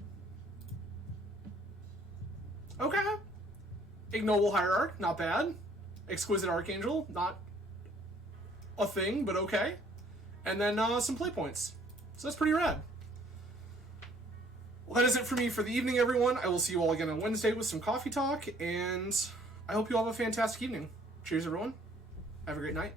Okay. Ignoble Hierarch, not bad. Exquisite Archangel, not a thing, but okay. And then some play points. So that's pretty rad. Well, that is it for me for the evening, everyone. I will see you all again on Wednesday with some Coffee Talk, and I hope you all have a fantastic evening. Cheers, everyone. Have a great night.